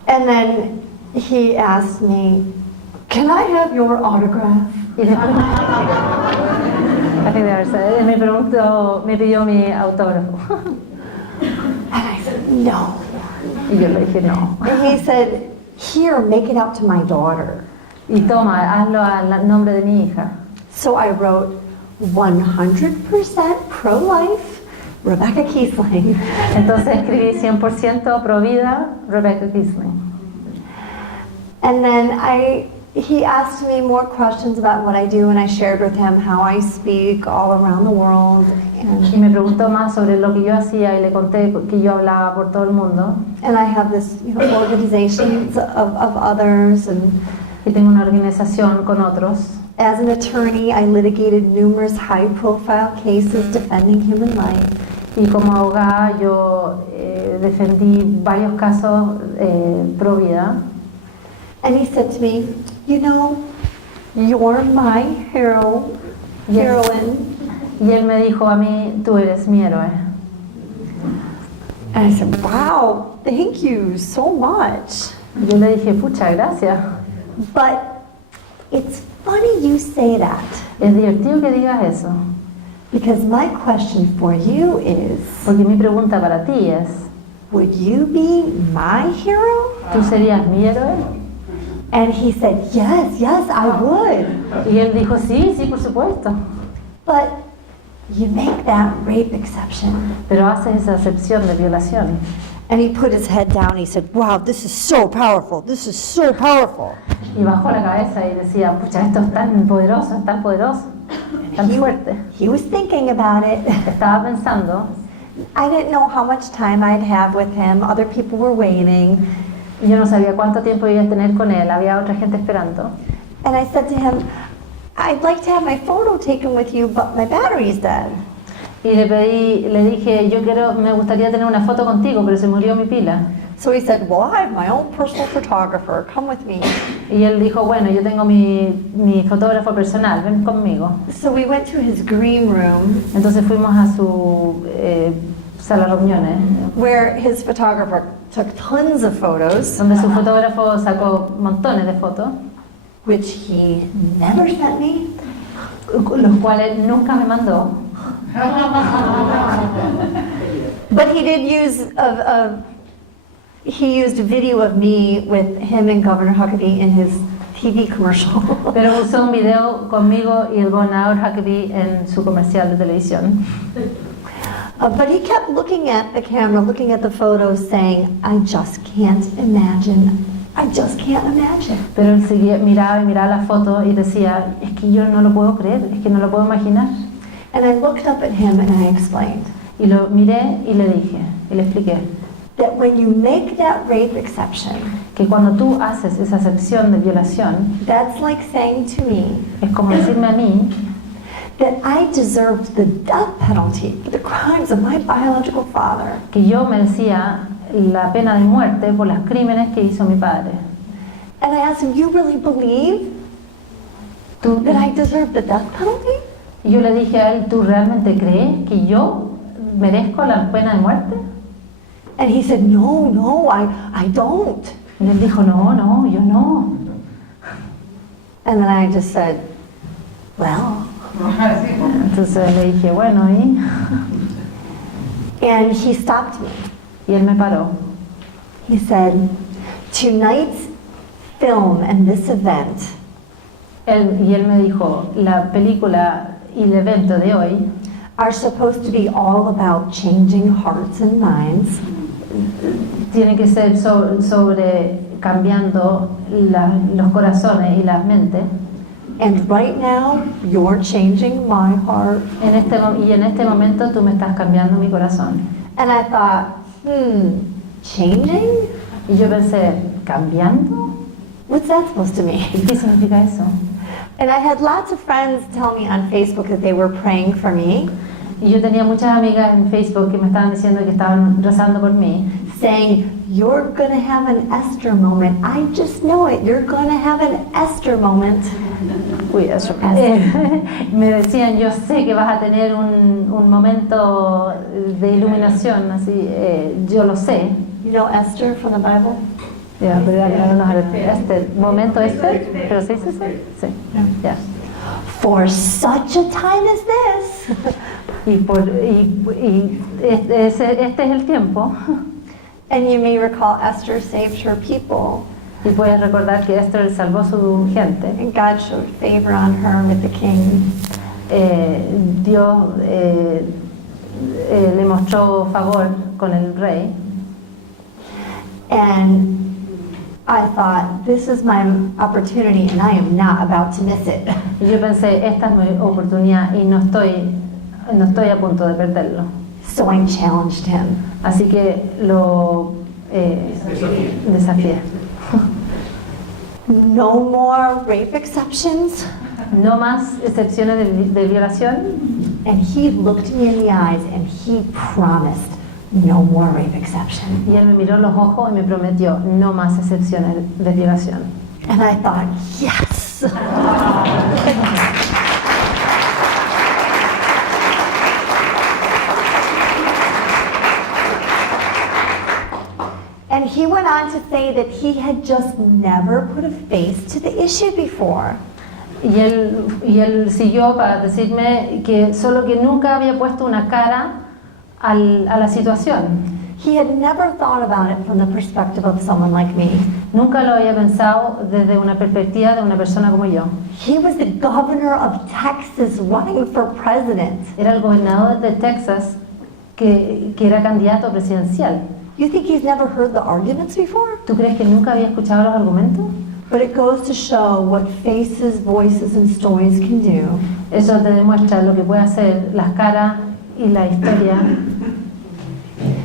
And then he asked me, "Can I have your autograph?" Y me pidió mi autógrafo. And I said, "No." Y yo le dije no. And he said, "Here, make it out to my daughter." Y toma, hazlo al nombre de mi hija. So I wrote 100% pro-life, Rebecca Kiessling. Entonces escribí 100% pro vida, Rebecca Kiessling. And then he asked me more questions about what I do, and I shared with him how I speak all around the world. Y me preguntó más sobre lo que yo hacía y le conté que yo hablaba por todo el mundo. And I have this, organizations of others, and y tengo una organización con otros. As an attorney, I litigated numerous high-profile cases defending human life. Y como abogada yo defendí varios casos pro vida. And he said to me, "You're my heroine." Y él me dijo a mí, tú eres mi héroe. And I said, "Wow, thank you so much." Yo le dije, pucha, gracias. But it's funny you say that. Es divertido que digas eso. Because my question for you is, Porque mi pregunta para ti es, would you be my hero? ¿tú serías mi héroe? And he said, yes, I would. Y él dijo, sí, por supuesto. But you make that rape exception. Pero haces esa excepción de violación. And he put his head down. He said, wow, this is so powerful. This is so powerful. Y bajó la cabeza y decía, pucha, esto es tan poderoso, tan fuerte. He was thinking about it. Estaba pensando. I didn't know how much time I'd have with him. Other people were waiting. Yo no sabía cuánto tiempo iba a tener con él. Había otra gente esperando. And I said to him, I'd like to have my photo taken with you, but my battery's dead. Y le dije, me gustaría tener una foto contigo, pero se murió mi pila. So he said, well, I have my own personal photographer. Come with me. Y él dijo, bueno, yo tengo mi fotógrafo personal, ven conmigo. So we went to his green room. Entonces fuimos a su sala de reuniones, where his photographer took tons of photos, donde su fotógrafo sacó montones de fotos, which he never sent me, los cuales nunca me mandó. But he did use he used a video of me with him and Governor Huckabee in his TV commercial. Pero usó un video conmigo y el gobernador Huckabee en su comercial de televisión. But he kept looking at the camera, looking at the photos, saying, I just can't imagine. I just can't imagine. Pero él seguía, miraba la foto y decía, es que yo no lo puedo creer, es que no lo puedo imaginar. And I looked up at him and I explained. Y lo miré y le dije, y le expliqué. That when you make that rape exception, que cuando tú haces esa excepción de violación, that's like saying to me, es como decirme a mí, that I deserved the death penalty for the crimes of my biological father. Que yo merecía la pena de muerte por los crímenes que hizo mi padre. And I asked him, you really believe that I deserve the death penalty? Y yo le dije a él, ¿tú realmente crees que yo merezco la pena de muerte? And he said, no, I don't. Y él dijo, no, yo no. And then I just said, well. Entonces le dije, bueno, ¿y? And he stopped me. Y él me paró. He said, tonight's film and this event. Él me dijo, la película y el evento de hoy are supposed to be all about changing hearts and minds. Tiene que ser sobre cambiando los corazones y las mentes. And right now, you're changing my heart. En este momento tú me estás cambiando mi corazón. And I thought, changing? Y yo pensé, ¿cambiando? What's that supposed to mean? ¿Y qué significa eso? And I had lots of friends tell me on Facebook that they were praying for me. Y yo tenía muchas amigas en Facebook que me estaban diciendo que estaban rezando por mí. Saying, you're going to have an Esther moment. I just know it. You're going to have an Esther moment. Uy, eso. Me decían, yo sé que vas a tener un momento de iluminación, así, yo lo sé. You know Esther from the Bible? Ya, pero no nos este momento pero sí. Yeah. For such a time as this. Este es el tiempo. And you may recall Esther saved her people. Y puedes recordar que Esther salvó su gente. And God showed favor on her with the king. Dios le mostró favor con el rey. And I thought, this is my opportunity and I am not about to miss it. Y yo pensé, esta es mi oportunidad y no estoy a punto de perderlo. So I challenged him. Así que lo desafié. No more rape exceptions. No más excepciones de violación. And he looked me in the eyes and he promised no more rape exception. Y él me miró los ojos y me prometió no más excepciones de violación. And I thought, yes. And he went on to say that he had just never put a face to the issue before. Y él siguió para decirme que solo que nunca había puesto una cara a la situación. He had never thought about it from the perspective of someone like me. Nunca lo había pensado desde una perspectiva de una persona como yo. He was the governor of Texas running for president. Era el gobernador de Texas que era candidato presidencial. You think he's never heard the arguments before? ¿Tú crees que nunca había escuchado los argumentos? But it goes to show what faces, voices, and stories can do. Eso te demuestra lo que puede hacer las caras y la historia.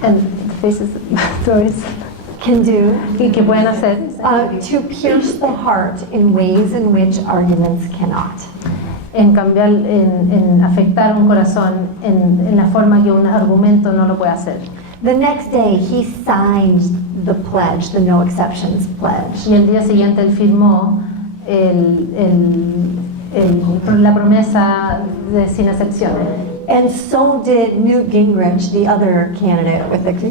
And faces, stories Can do y que pueden hacer to pierce the heart in ways in which arguments cannot. en cambiar, en afectar un corazón en la forma que un argumento no lo puede hacer. The next day, he signed the pledge, the no exceptions pledge. Y el día siguiente él firmó la promesa de sin excepciones. And so did Newt Gingrich, the other candidate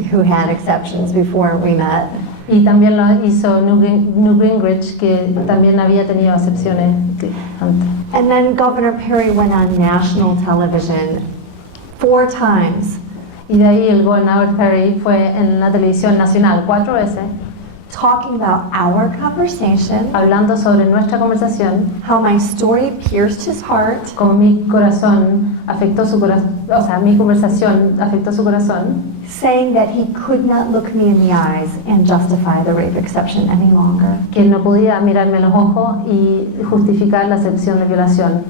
who had exceptions before we met. Y también lo hizo Newt Gingrich, que también había tenido excepciones antes. And then Governor Perry went on national television 4 times, Y de ahí el gobernador Perry fue en la televisión nacional 4 veces, talking about our conversation, hablando sobre nuestra conversación, how my story pierced his heart, como mi corazón afectó su corazón, o sea, mi conversación afectó su corazón, saying that he could not look me in the eyes and justify the rape exception any longer. que él no podía mirarme a los ojos y justificar la excepción de violación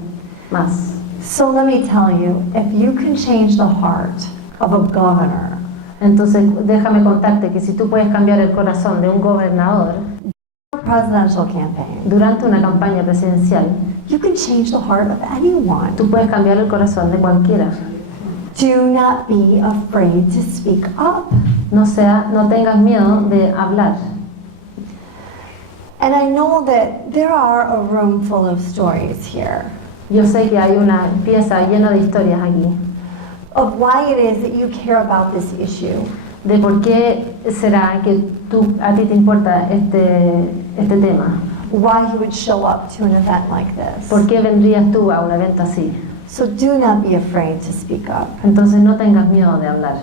más. So let me tell you, if you can change the heart of a governor, Entonces, déjame contarte que si tú puedes cambiar el corazón de un gobernador presidential campaign, durante una campaña presidencial, you can change the heart of anyone. tú puedes cambiar el corazón de cualquiera. Do not be afraid to speak up. No tengas miedo de hablar. And I know that there are a room full of stories here Yo sé que hay una pieza llena de historias aquí, of why it is that you care about this issue. de por qué será que a ti te importa este tema. Why you would show up to an event like this. ¿Por qué vendrías tú a un evento así? So do not be afraid to speak up. Entonces no tengas miedo de hablar.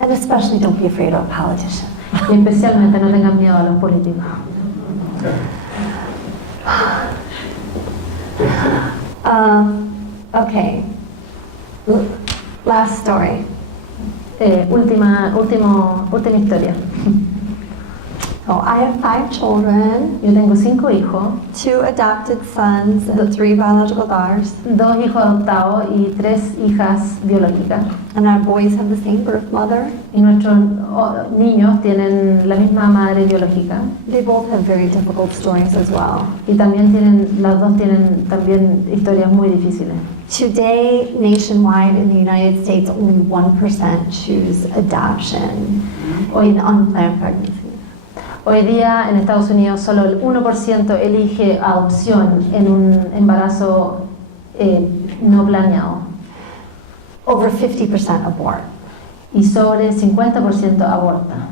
And especially don't be afraid of politicians. Y especialmente no tengas miedo a los políticos. Okay. Last story. Última historia. Oh, I have 5 children, Yo tengo 5 hijos, 2 adopted sons and 3 biological daughters. 2 hijos adoptados y 3 hijas biológicas. And our boys have the same birth mother. Y nuestros niños tienen la misma madre biológica. They both have very difficult stories as well. Y también las dos tienen también historias muy difíciles. Today, nationwide in the United States, only 1% choose adoption in unplanned pregnancy. Hoy día en Estados Unidos solo el 1% elige adopción en un embarazo no planeado. Over 50% abort. Y sobre 50% aborta.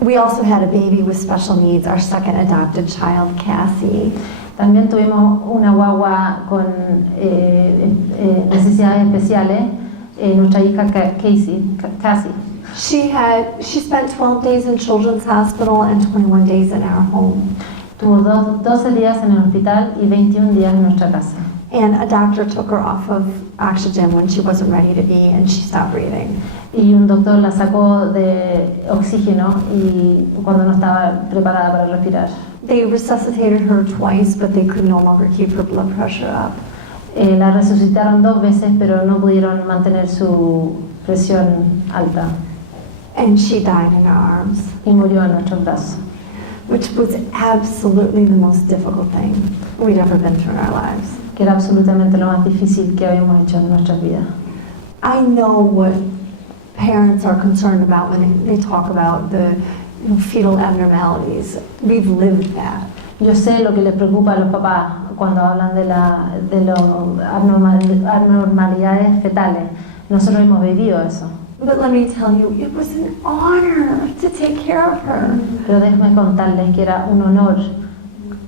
We also had a baby with special needs, our second adopted child, Cassie. También tuvimos una guagua con necesidades especiales, nuestra hija casi. She spent 12 days in Children's Hospital and 21 days in our home. Tuvo 12 días en el hospital y 21 días en nuestra casa. And a doctor took her off of oxygen when she wasn't ready to be, and she stopped breathing. Y un doctor la sacó de oxígeno y cuando no estaba preparada para respirar. They resuscitated her twice, but they could no longer keep her blood pressure up. La resucitaron 2 veces, pero no pudieron mantener su presión alta. And she died in our arms, Y murió en nuestros brazos. which was absolutely the most difficult thing we'd ever been through in our lives. Que era absolutamente lo más difícil que habíamos hecho en nuestras vidas. I know what parents are concerned about when they talk about the fetal abnormalities. We've lived that. Yo sé lo que les preocupa a los papás cuando hablan de las abnormalidades fetales. Nosotros hemos vivido eso. But let me tell you, it was an honor to take care of her. Pero déjenme contarles que era un honor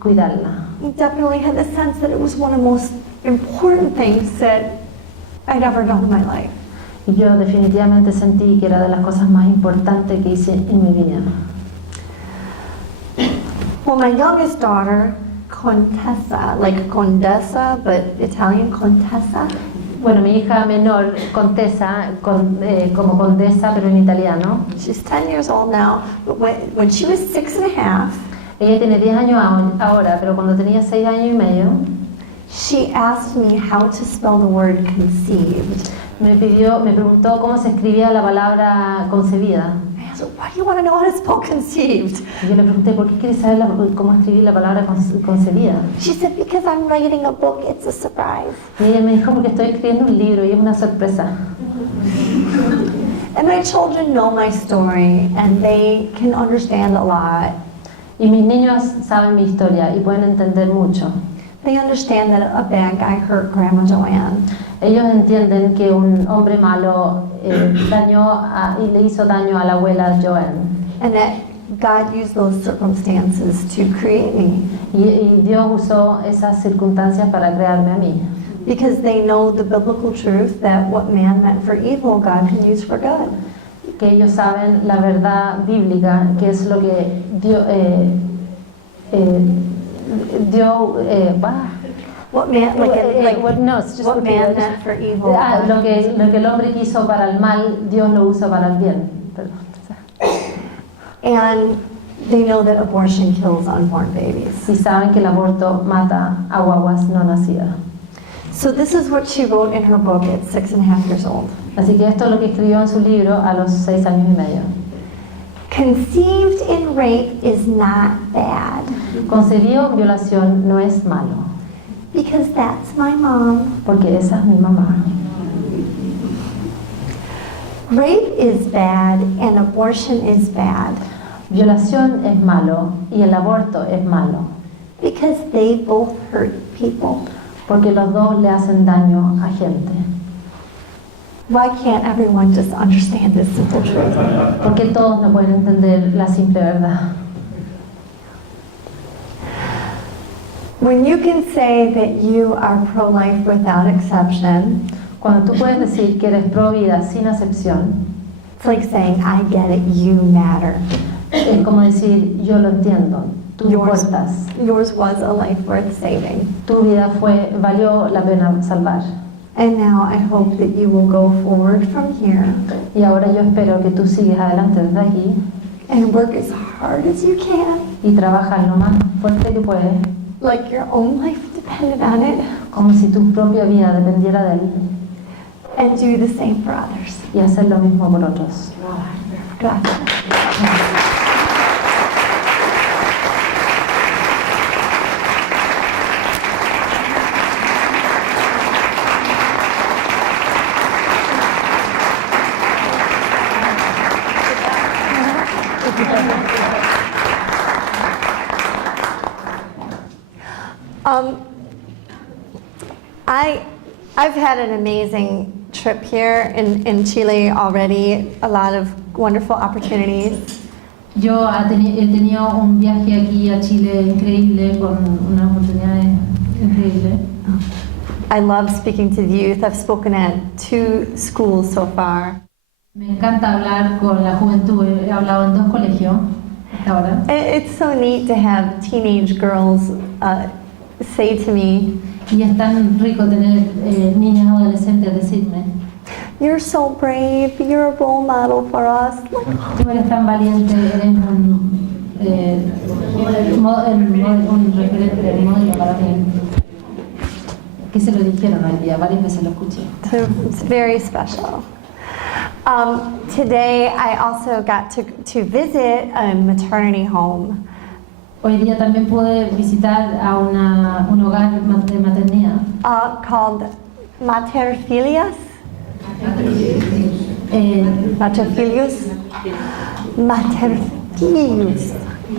cuidarla. Definitely had the sense that it was one of the most important things that I'd ever done in my life. Y yo definitivamente sentí que era de las cosas más importantes que hice en mi vida. Well, my youngest daughter, Contessa, like Condessa, but Italian Contessa. Bueno, mi hija menor, Contessa, como condesa, pero en italiano. She's 10 years old now, but when she was 6.5, Ella tiene 10 años ahora, pero cuando tenía 6 años y medio, she asked me how to spell the word conceived. me preguntó cómo se escribía la palabra concebida. I asked her, why do you want to know how to spell conceived? Y yo le pregunté, ¿por qué quieres saber cómo escribir la palabra concebida? She said, because I'm writing a book, it's a surprise. Y ella me dijo, porque estoy escribiendo un libro y es una sorpresa. And my children know my story, and they can understand a lot. Y mis niños saben mi historia y pueden entender mucho. They understand that a bad guy hurt Grandma Joanne. Ellos entienden que un hombre malo dañó y le hizo daño a la abuela Joanne. And that God used those circumstances to create me. Y Dios usó esas circunstancias para crearme a mí. Because they know the biblical truth that what man meant for evil, God can use for good. Que ellos saben la verdad bíblica, que es lo que Dios What man, what man meant for evil. lo que el hombre quiso para el mal, Dios lo usó para el bien. Perdón. And they know that abortion kills unborn babies. Y saben que el aborto mata a guaguas no nacidas. So this is what she wrote in her book at 6.5 years old. Así que esto es lo que escribió en su libro a los 6 años y medio. Conceived in rape is not bad. Concebido en violación no es malo, Because that's my mom. porque esa es mi mamá. Rape is bad and abortion is bad. Violación es malo y el aborto es malo, Because they both hurt people. porque los dos le hacen daño a gente. Why can't everyone just understand this simple truth? Porque todos no pueden entender la simple verdad. When you can say that you are pro-life without exception, Cuando tú puedes decir que eres pro vida sin acepción, it's like saying, I get it, you matter. es como decir, yo lo entiendo, tú importas, Yours was a life worth saving. tu vida valió la pena salvar. And now I hope that you will go forward from here Y ahora yo espero que tú sigues adelante desde aquí and work as hard as you can, y trabajas lo más fuerte que puedes, like your own life depended on it, como si tu propia vida dependiera de él, and do the same for others. y hacer lo mismo por otros. Gracias. I've had an amazing trip here in Chile already, a lot of wonderful opportunities. Yo he tenido un viaje aquí a Chile increíble, con unas oportunidades increíbles. I love speaking to the youth. I've spoken at 2 schools so far. Me encanta hablar con la juventud, he hablado en 2 colegios hasta ahora. It's so neat to have teenage girls say to me, Y es tan rico tener niñas adolescentes decirme, you're so brave, you're a role model for us. tú eres tan valiente, eres un referente, un modelo para mí. Que se lo dijeron hoy día, varias veces lo escuché. So it's very special. Today I also got to visit a maternity home. Hoy día también pude visitar a un hogar de maternidad. Called Materfilias. Materfilius.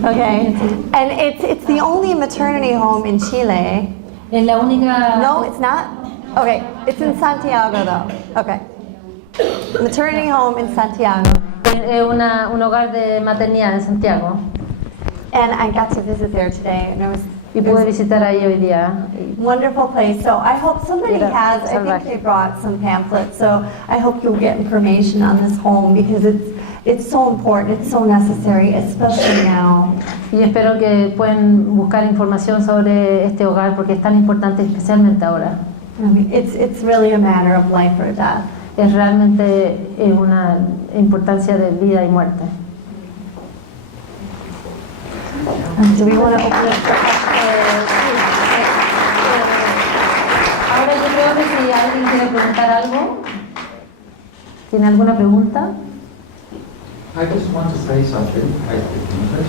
Okay. And it's the only maternity home in Chile. Es la única. No, it's not. Okay, it's in Santiago though. Okay. Maternity home in Santiago. Es un hogar de maternidad en Santiago. And I got to visit there today, and it was Y pude visitar ahí hoy día. Wonderful place. So I hope somebody Era has, I salvaje. think they brought some pamphlets, so I hope you'll get information on this home because it's so important, it's so necessary, especially now. Y espero que puedan buscar información sobre este hogar porque es tan importante especialmente ahora. I mean, it's really a matter of life or death. Es realmente una importancia de vida y muerte. Do we want to open it for Ahora yo creo que si alguien quiere preguntar algo, ¿tiene alguna pregunta? I just want to say something. I speak English.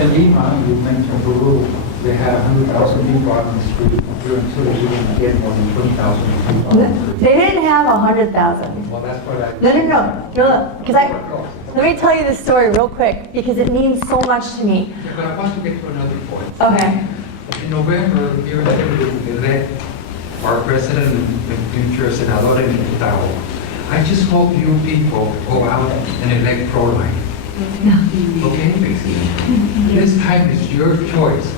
In Lima, you mentioned Peru, they have 100,000 people on the street. You're until you didn't get more than 20,000 people on the street. They didn't have 100,000. Well, that's what I... No, because let me tell you this story real quick because it means so much to me. Yeah, but I want to get to another point. Okay. In November, you're going to elect our president and future senador and diputado. I just hope you people go out and elect pro-life. Okay? This time is your choice.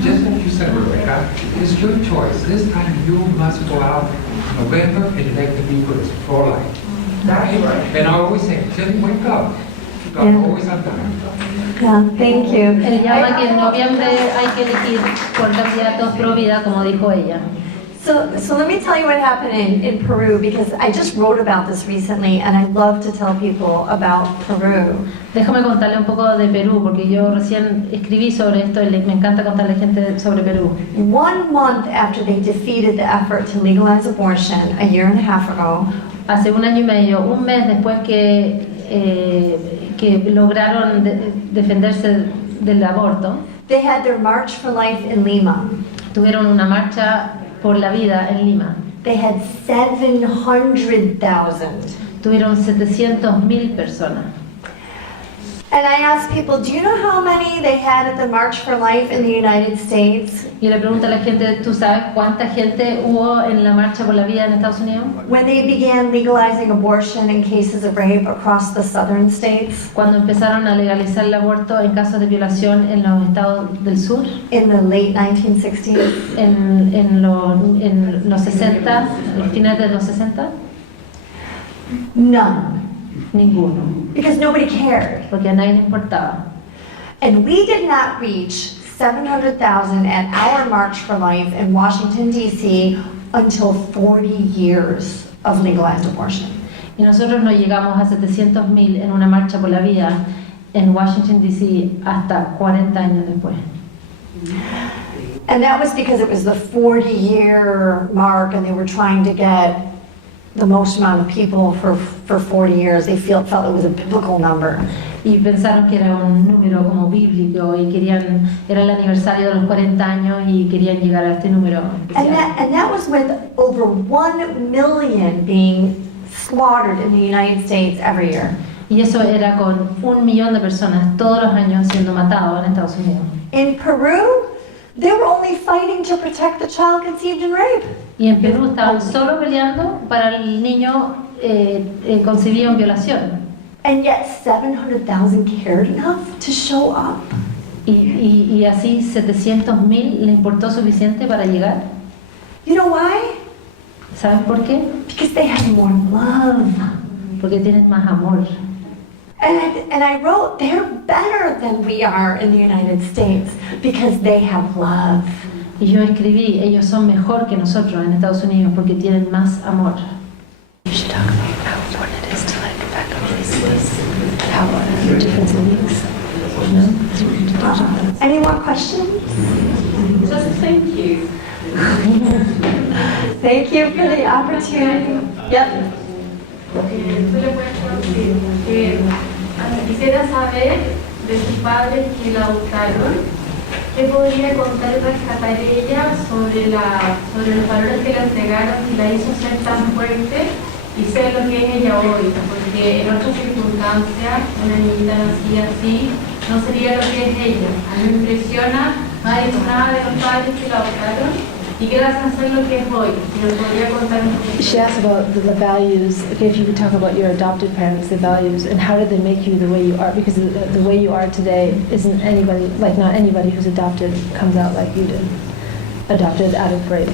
Just like you said, Rebecca, it's your choice. This time you must go out in November and elect the people that's pro-life. That's right. And I always say, just wake up. I'm always on time. Yeah, thank you. Él llama que en noviembre hay que elegir por candidatos pro vida, como dijo ella. So let me tell you what happened in Peru because I just wrote about this recently and I love to tell people about Peru. Déjame contarle un poco de Perú, porque yo recién escribí sobre esto y me encanta contarle a gente sobre Perú. 1 month after they defeated the effort to legalize abortion a year and a half ago, Hace 1 año y medio, un mes después que lograron defenderse del aborto, they had their March for Life in Lima. tuvieron una marcha por la vida en Lima. They had 700,000. Tuvieron 700.000 personas. And I asked people, do you know how many they had at the March for Life in the United States? Y le pregunto a la gente, ¿tú sabes cuánta gente hubo en la marcha por la vida en Estados Unidos? When they began legalizing abortion in cases of rape across the southern states Cuando empezaron a legalizar el aborto en casos de violación en los estados del sur, in the late 1960s, en los 60, finales de los 60, none, ninguno, because nobody cared. porque a nadie le importaba. And we did not reach 700,000 at our March for Life in Washington, D.C. until 40 years of legalized abortion. Y nosotros no llegamos a 700.000 en una marcha por la vida en Washington, D.C. hasta 40 años después. And that was because it was the 40-year mark and they were trying to get the most amount of people for 40 years. They felt it was a biblical number. Y pensaron que era un número como bíblico y era el aniversario de los 40 años y querían llegar a este número especial. And that was with over 1 million being slaughtered in the United States every year. Y eso era con 1 millón de personas todos los años siendo matados en Estados Unidos. In Peru, they were only fighting to protect the child conceived in rape. Y en Perú estaban solo peleando para el niño concebido en violación. And yet 700,000 cared enough to show up. Y así 700.000 le importó suficiente para llegar. You know why? ¿Saben por qué? Because they have more love. Porque tienen más amor. And I wrote, they're better than we are in the United States because they have love. Y yo escribí, ellos son mejor que nosotros en Estados Unidos porque tienen más amor. You should talk about how important it is to back up these how difference makes. Any more questions? Just thank you. Thank you for the opportunity. Yep. Quisiera saber de sus padres que la adoptaron, ¿qué podría contar y rescatar ella sobre los valores que le entregaron y la hizo ser tan fuerte y ser lo que es ella hoy? Porque en otras circunstancias, una niñita nacida así, no sería lo que es ella. A mí me impresiona, no ha dicho nada de los padres que la adoptaron, y que las hacer lo que es hoy. Si nos podría contar un poquito. She asked about the values. Okay, if you could talk about your adopted parents, the values, and how did they make you the way you are? Because the way you are today isn't anybody, like not anybody who's adopted comes out like you did. Adopted out of rape.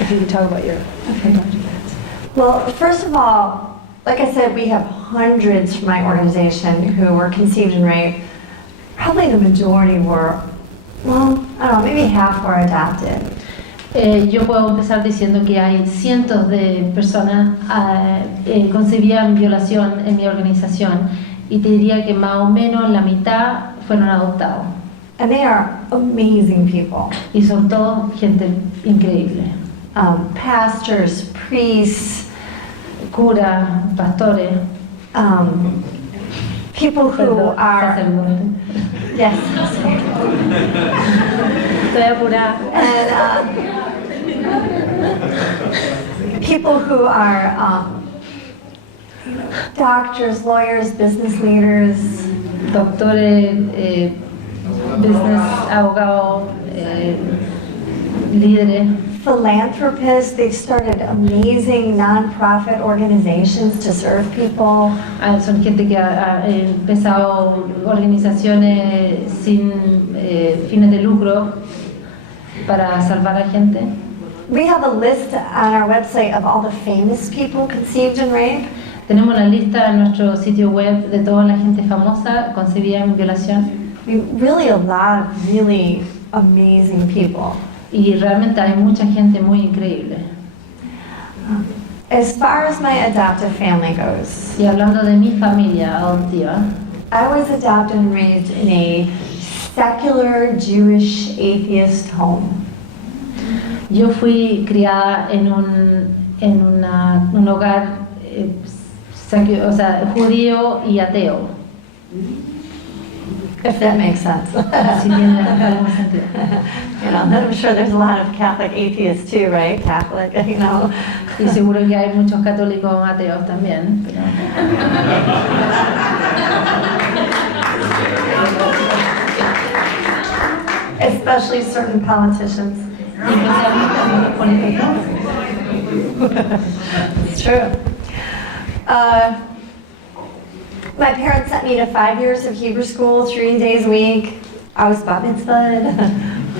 If you could talk about your adopted parents. Well, first of all, like I said, we have hundreds from my organization who were conceived in rape. Probably the majority were, well, I don't know, maybe half were adopted. Yo puedo empezar diciendo que hay cientos de personas concebidas en violación en mi organización y te diría que más o menos la mitad fueron adoptados. And they are amazing people. Y son todos gente increíble. Pastors, priests, Curas, pastores, people who are, sacerdotes. yes, Estoy apurada. and people who are doctors, lawyers, business leaders, Doctores, business, abogados, líderes. philanthropists. They've started amazing nonprofit organizations to serve people. Son gente que ha empezado organizaciones sin fines de lucro para salvar a gente. We have a list on our website of all the famous people conceived in rape. Tenemos la lista en nuestro sitio web de toda la gente famosa concebida en violación. I mean, really a lot of really amazing people. Y realmente hay mucha gente muy increíble. As far as my adoptive family goes, Y hablando de mi familia adoptiva, I was adopted and raised in a secular Jewish atheist home. yo fui criada en un hogar judío y ateo. If that makes sense. Si tiene algún sentido. You know, I'm sure there's a lot of Catholic atheists too, right? Catholic, you know. Y seguro que hay muchos católicos ateos también. Pero... Especially certain politicians. Y especialmente los políticos. It's true. My parents sent me to 5 years of Hebrew school, 3 days a week. I was bar mitzvahed.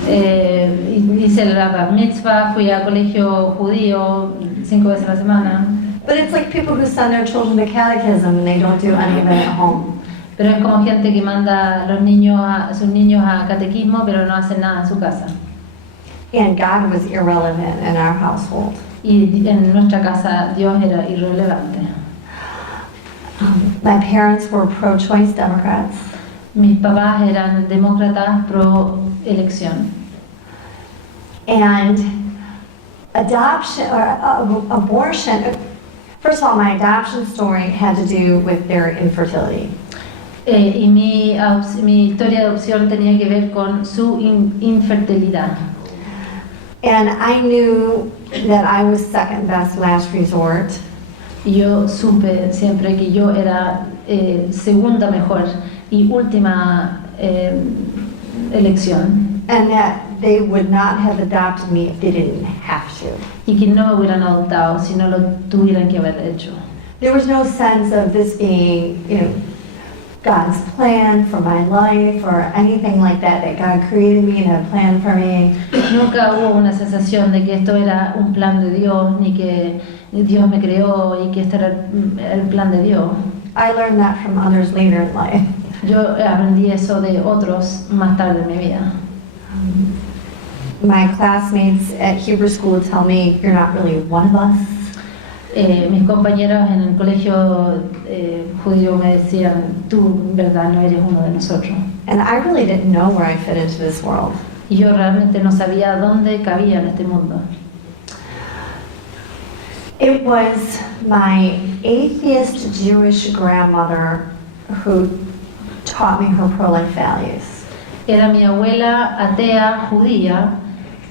Hice la bar mitzvah, fui a colegio judío 5 veces a la semana. But it's like people who send their children to catechism and they don't do any of it at home. Pero es como gente que manda a sus niños a catequismo, pero no hacen nada en su casa. And God was irrelevant in our household. Y en nuestra casa Dios era irrelevante. My parents were pro-choice Democrats. Mis papás eran demócratas pro elección. And adoption or abortion, first of all, my adoption story had to do with their infertility. Y mi historia de adopción tenía que ver con su infertilidad. And I knew that I was second best last resort. Y yo supe siempre que yo era segunda mejor y última elección. And that they would not have adopted me if they didn't have to. Y que no me hubieran adoptado si no lo tuvieran que haber hecho. There was no sense of this being, you know, God's plan for my life or anything like that, that God created me and had a plan for me. Nunca hubo una sensación de que esto era un plan de Dios, ni que Dios me creó y que este era el plan de Dios. I learned that from others later in life. Yo aprendí eso de otros más tarde en mi vida. My classmates at Hebrew school tell me, you're not really one of us. Mis compañeros en el colegio judío me decían, tú en verdad no eres uno de nosotros. And I really didn't know where I fit into this world. Y yo realmente no sabía dónde cabía en este mundo. It was my atheist Jewish grandmother who taught me her pro-life values. Era mi abuela atea judía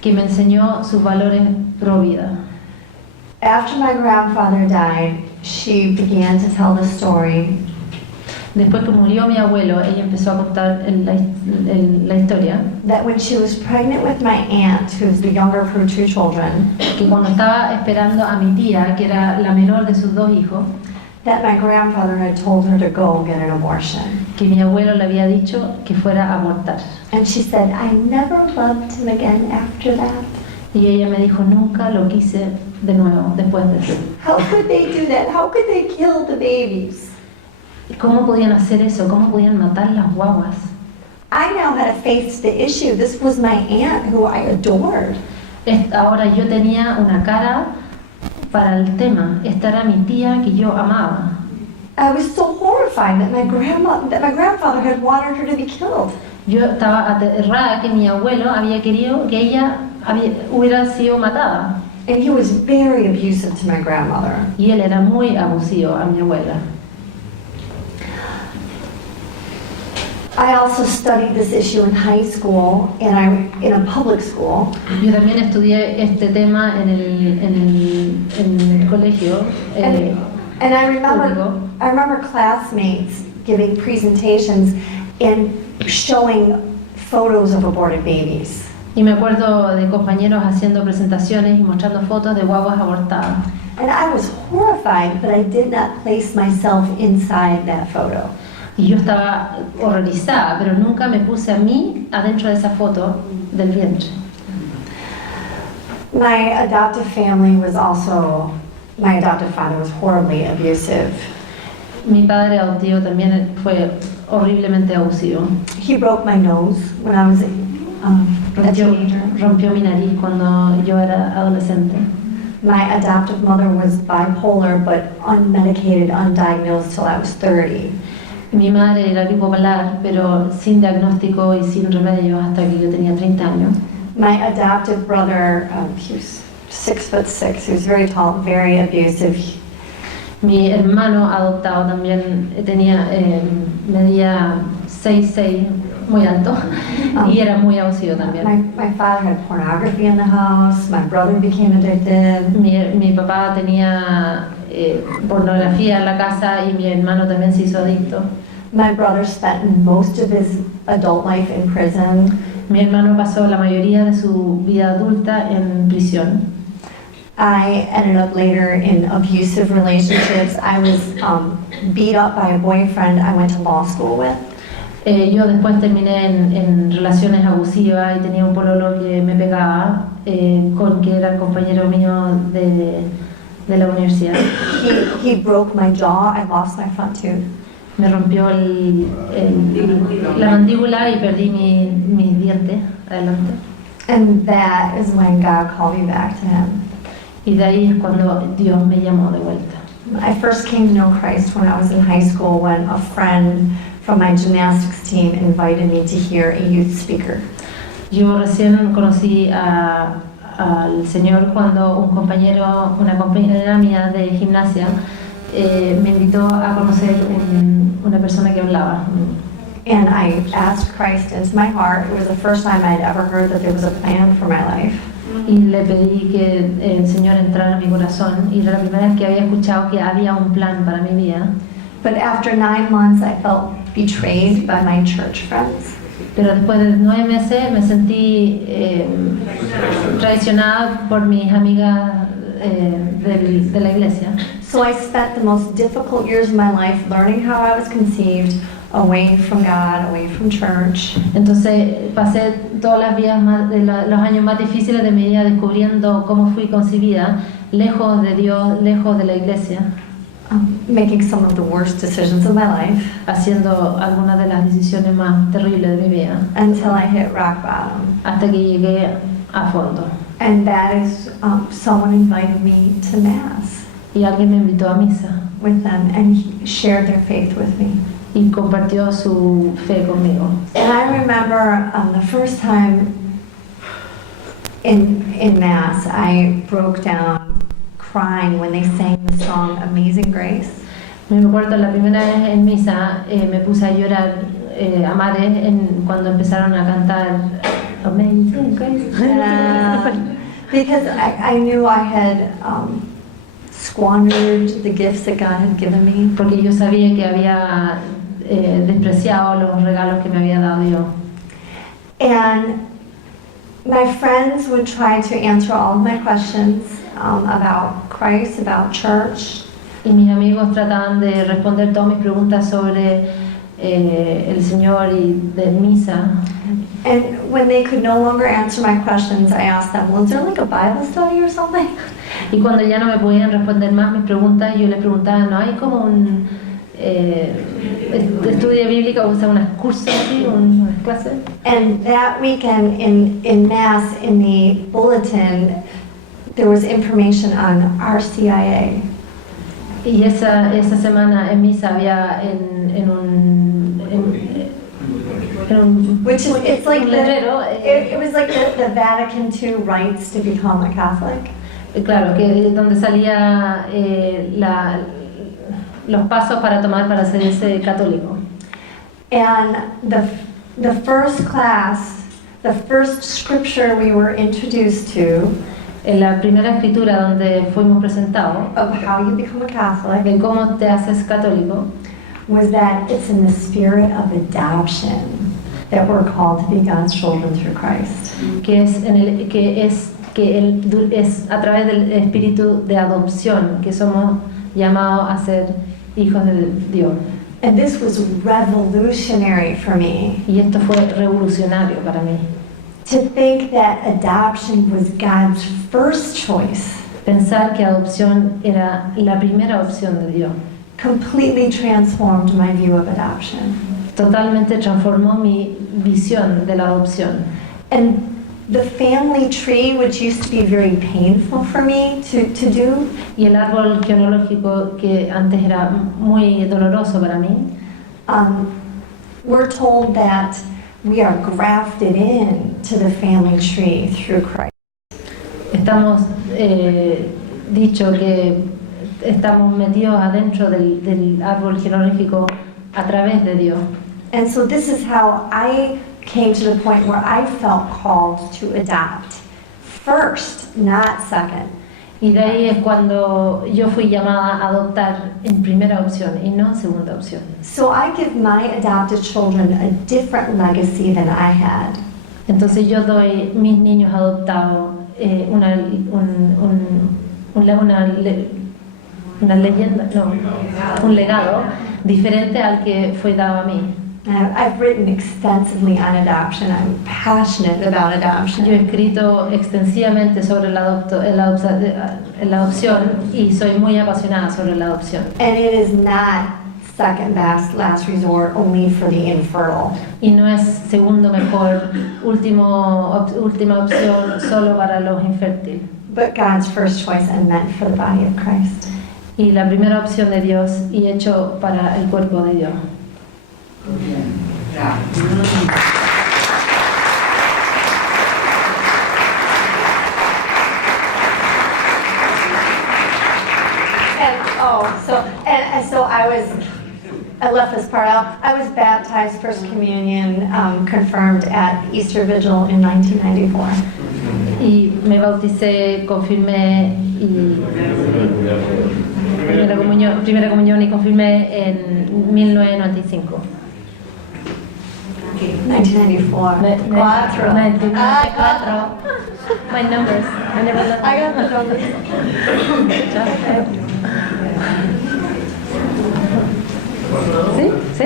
que me enseñó sus valores pro vida. After my grandfather died, she began to tell the story. Después que murió mi abuelo, ella empezó a contar la historia. That when she was pregnant with my aunt, who's the younger of her 2 children, Que cuando estaba esperando a mi tía, que era la menor de sus 2 hijos, that my grandfather had told her to go get an abortion. que mi abuelo le había dicho que fuera a abortar. And she said, I never loved him again after that. Y ella me dijo, nunca lo quise de nuevo después de eso. How could they do that? How could they kill the babies? ¿Cómo podían hacer eso? ¿Cómo podían matar las guaguas? I now had to face the issue. This was my aunt who I adored. Ahora yo tenía una cara para el tema. Esta era mi tía que yo amaba. I was so horrified that my grandfather had wanted her to be killed. Yo estaba aterrada que mi abuelo había querido que ella hubiera sido matada. And he was very abusive to my grandmother. Y él era muy abusivo a mi abuela. I also studied this issue in high school and in a public school. Yo también estudié este tema en el colegio. And I remember classmates giving presentations and showing photos of aborted babies. Y me acuerdo de compañeros haciendo presentaciones y mostrando fotos de guaguas abortadas. And I was horrified, but I did not place myself inside that photo. Y yo estaba horrorizada, pero nunca me puse a mí adentro de esa foto del vientre. My adoptive father was horribly abusive. Mi padre adoptivo también fue horriblemente abusivo. He broke my nose when I was a teenager. Rompió mi nariz cuando yo era adolescente. My adoptive mother was bipolar, but unmedicated, undiagnosed till I was 30. Mi madre era bipolar, pero sin diagnóstico y sin remedio hasta que yo tenía 30 años. My adoptive brother, he was 6'6", he was very tall, very abusive. Mi hermano adoptado también medía 6'6", muy alto, y era muy abusivo también. My father had pornography in the house. My brother became addicted. Mi papá tenía pornografía en la casa y mi hermano también se hizo adicto. My brother spent most of his adult life in prison. Mi hermano pasó la mayoría de su vida adulta en prisión. I ended up later in abusive relationships. I was beat up by a boyfriend I went to law school with. Yo después terminé en relaciones abusivas y tenía un pololo que me pegaba, que era el compañero mío de la universidad. He broke my jaw. I lost my front tooth. Me rompió la mandíbula y perdí mis dientes adelante. And that is when God called me back to Him. Y de ahí es cuando Dios me llamó de vuelta. I first came to know Christ when I was in high school when a friend from my gymnastics team invited me to hear a youth speaker. Yo recién conocí al Señor cuando una compañera mía de gimnasia me invitó a conocer una persona que hablaba. And I asked Christ into my heart. It was the first time I'd ever heard that there was a plan for my life. Y le pedí que el Señor entrara en mi corazón y era la primera vez que había escuchado que había un plan para mi vida. But after 9 months, I felt betrayed by my church friends. Pero después de 9 meses me sentí traicionada por mis amigas de la iglesia. So I spent the most difficult years of my life learning how I was conceived, away from God, away from church. Entonces pasé todas las vidas los años más difíciles de mi vida descubriendo cómo fui concebida, lejos de Dios, lejos de la iglesia. Making some of the worst decisions of my life. Haciendo algunas de las decisiones más terribles de mi vida. Until I hit rock bottom. Hasta que llegué a fondo. And that is someone invited me to Mass. Y alguien me invitó a misa. With them and he shared their faith with me. Y compartió su fe conmigo. And I remember the first time in Mass, I broke down crying when they sang the song Amazing Grace. Me acuerdo la primera vez en misa me puse a llorar a mares cuando empezaron a cantar Amazing Grace. Because I knew I had squandered the gifts that God had given me. Porque yo sabía que había despreciado los regalos que me había dado Dios. And my friends would try to answer all of my questions about Christ, about church. Y mis amigos trataban de responder todas mis preguntas sobre el Señor y de misa. And when they could no longer answer my questions, I asked them, well, is there like a Bible study or something? Y cuando ya no me podían responder más mis preguntas, yo les preguntaba, ¿no hay como un estudio bíblico, o sea, unos cursos así, unas clases? And that weekend in Mass, in the bulletin, there was information on RCIA. Y esa semana en misa había en un Which is, it's like un letrero, it was like the Vatican II rights to become a Catholic. Claro, que donde salía los pasos para tomar para hacerse católico. And the first class, the first scripture we were introduced to, En la primera escritura donde fuimos presentados of how you become a Catholic, de cómo te haces católico, was that it's in the spirit of adoption that we're called to be God's children through Christ. que es a través del espíritu de adopción que somos llamados a ser hijos de Dios. And this was revolutionary for me, Y esto fue revolucionario para mí. to think that adoption was God's first choice. Pensar que adopción era la primera opción de Dios. Completely transformed my view of adoption. Totalmente transformó mi visión de la adopción. And the family tree, which used to be very painful for me to do, Y el árbol genealógico que antes era muy doloroso para mí, we're told that we are grafted in to the family tree through Christ. estamos dicho que estamos metidos adentro del árbol genealógico a través de Dios. And so this is how I came to the point where I felt called to adopt. First, not second. Y de ahí es cuando yo fui llamada a adoptar en primera opción y no en segunda opción. So I give my adopted children a different legacy than I had. Entonces yo doy mis niños adoptados una leyenda, no, un legado diferente al que fue dado a mí. I've written extensively on adoption. I'm passionate about adoption. Yo he escrito extensivamente sobre la adopción y soy muy apasionada sobre la adopción. And it is not second best, last resort only for the infertile. Y no es segundo mejor, última opción solo para los infértiles. But God's first choice and meant for the body of Christ. Y la primera opción de Dios y hecho para el cuerpo de Dios. So I left this part out. I was baptized, First Communion, confirmed at Easter Vigil in 1994. Y me bauticé, confirmé y primera comunión y confirmé en 1995. 1994. Cuatro. 1994. My numbers. I never left. I got the numbers. ¿Sí? ¿Sí?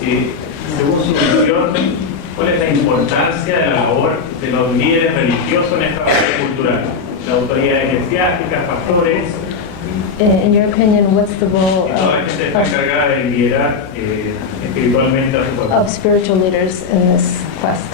Sí. Según su visión, ¿cuál es la importancia de la labor de los líderes religiosos en esta batalla cultural? Las autoridades eclesiásticas, pastores. In your opinion, what's the role Y toda la gente está encargada de liderar espiritualmente a su pueblo. of spiritual leaders in this quest?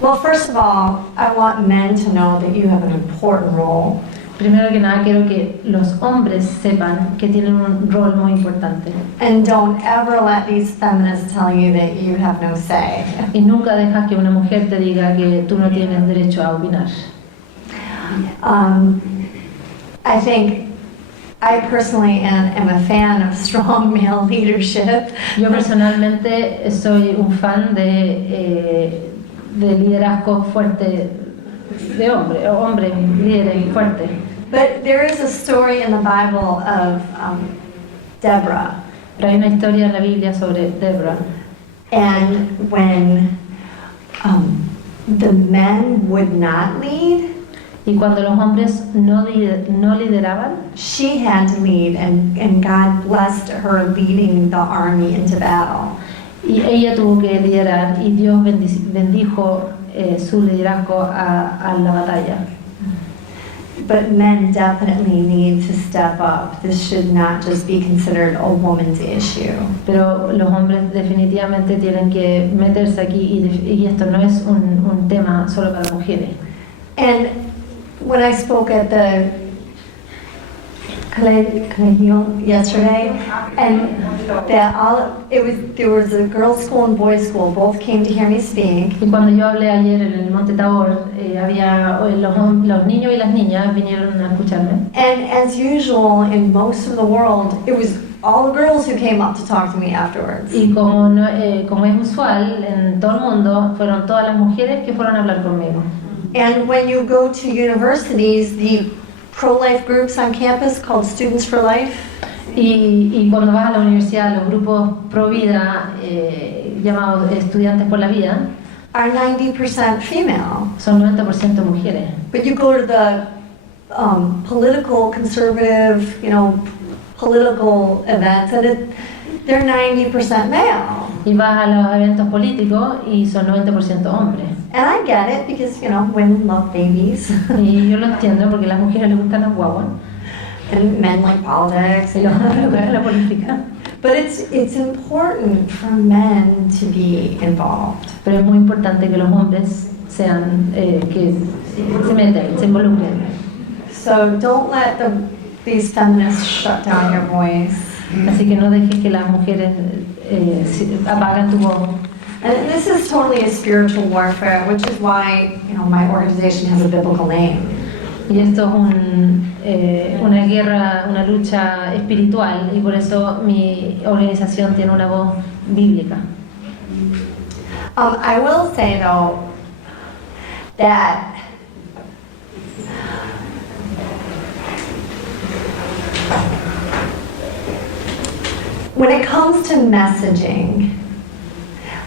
Well, first of all, I want men to know that you have an important role. Primero que nada quiero que los hombres sepan que tienen un rol muy importante. And don't ever let these feminists tell you that you have no say. Y nunca dejas que una mujer te diga que tú no tienes derecho a opinar. I think I personally am a fan of strong male leadership. Yo personalmente soy un fan de liderazgo fuerte, de hombres líderes fuertes. But there is a story in the Bible of Deborah. Pero hay una historia en la Biblia sobre Débora. And when the men would not lead, Y cuando los hombres no lideraban, she had to lead, and God blessed her leading the army into battle. y ella tuvo que liderar, y Dios bendijo su liderazgo a la batalla. But men definitely need to step up. This should not just be considered a woman's issue. Pero los hombres definitivamente tienen que meterse aquí, y esto no es un tema solo para mujeres. And when I spoke at the colegio yesterday, and there was a girls' school and boys' school, both came to hear me speak. Y cuando yo hablé ayer en el Monte Tabor, había los niños y las niñas vinieron a escucharme. And as usual in most of the world, it was all the girls who came up to talk to me afterwards. Y como es usual en todo el mundo, fueron todas las mujeres que fueron a hablar conmigo. And when you go to universities, the pro-life groups on campus called Students for Life, Y cuando vas a la universidad, los grupos pro vida, llamados estudiantes por la vida, are 90% female. son 90% mujeres. But you go to the political, conservative, political events, and they're 90% male. Y vas a los eventos políticos y son 90% hombres. And I get it because, women love babies. Y yo lo entiendo porque a las mujeres les gustan las guaguas. And men like politics. Y los hombres les gusta la política. But it's important for men to be involved. Pero es muy importante que los hombres sean, que se meten, se involucren. So don't let these feminists shut down your voice. Así que no dejes que las mujeres apagan tu voz. And this is totally a spiritual warfare, which is why, my organization has a biblical name. Y esto es una guerra, una lucha espiritual, y por eso mi organización tiene una voz bíblica. I will say though that when it comes to messaging,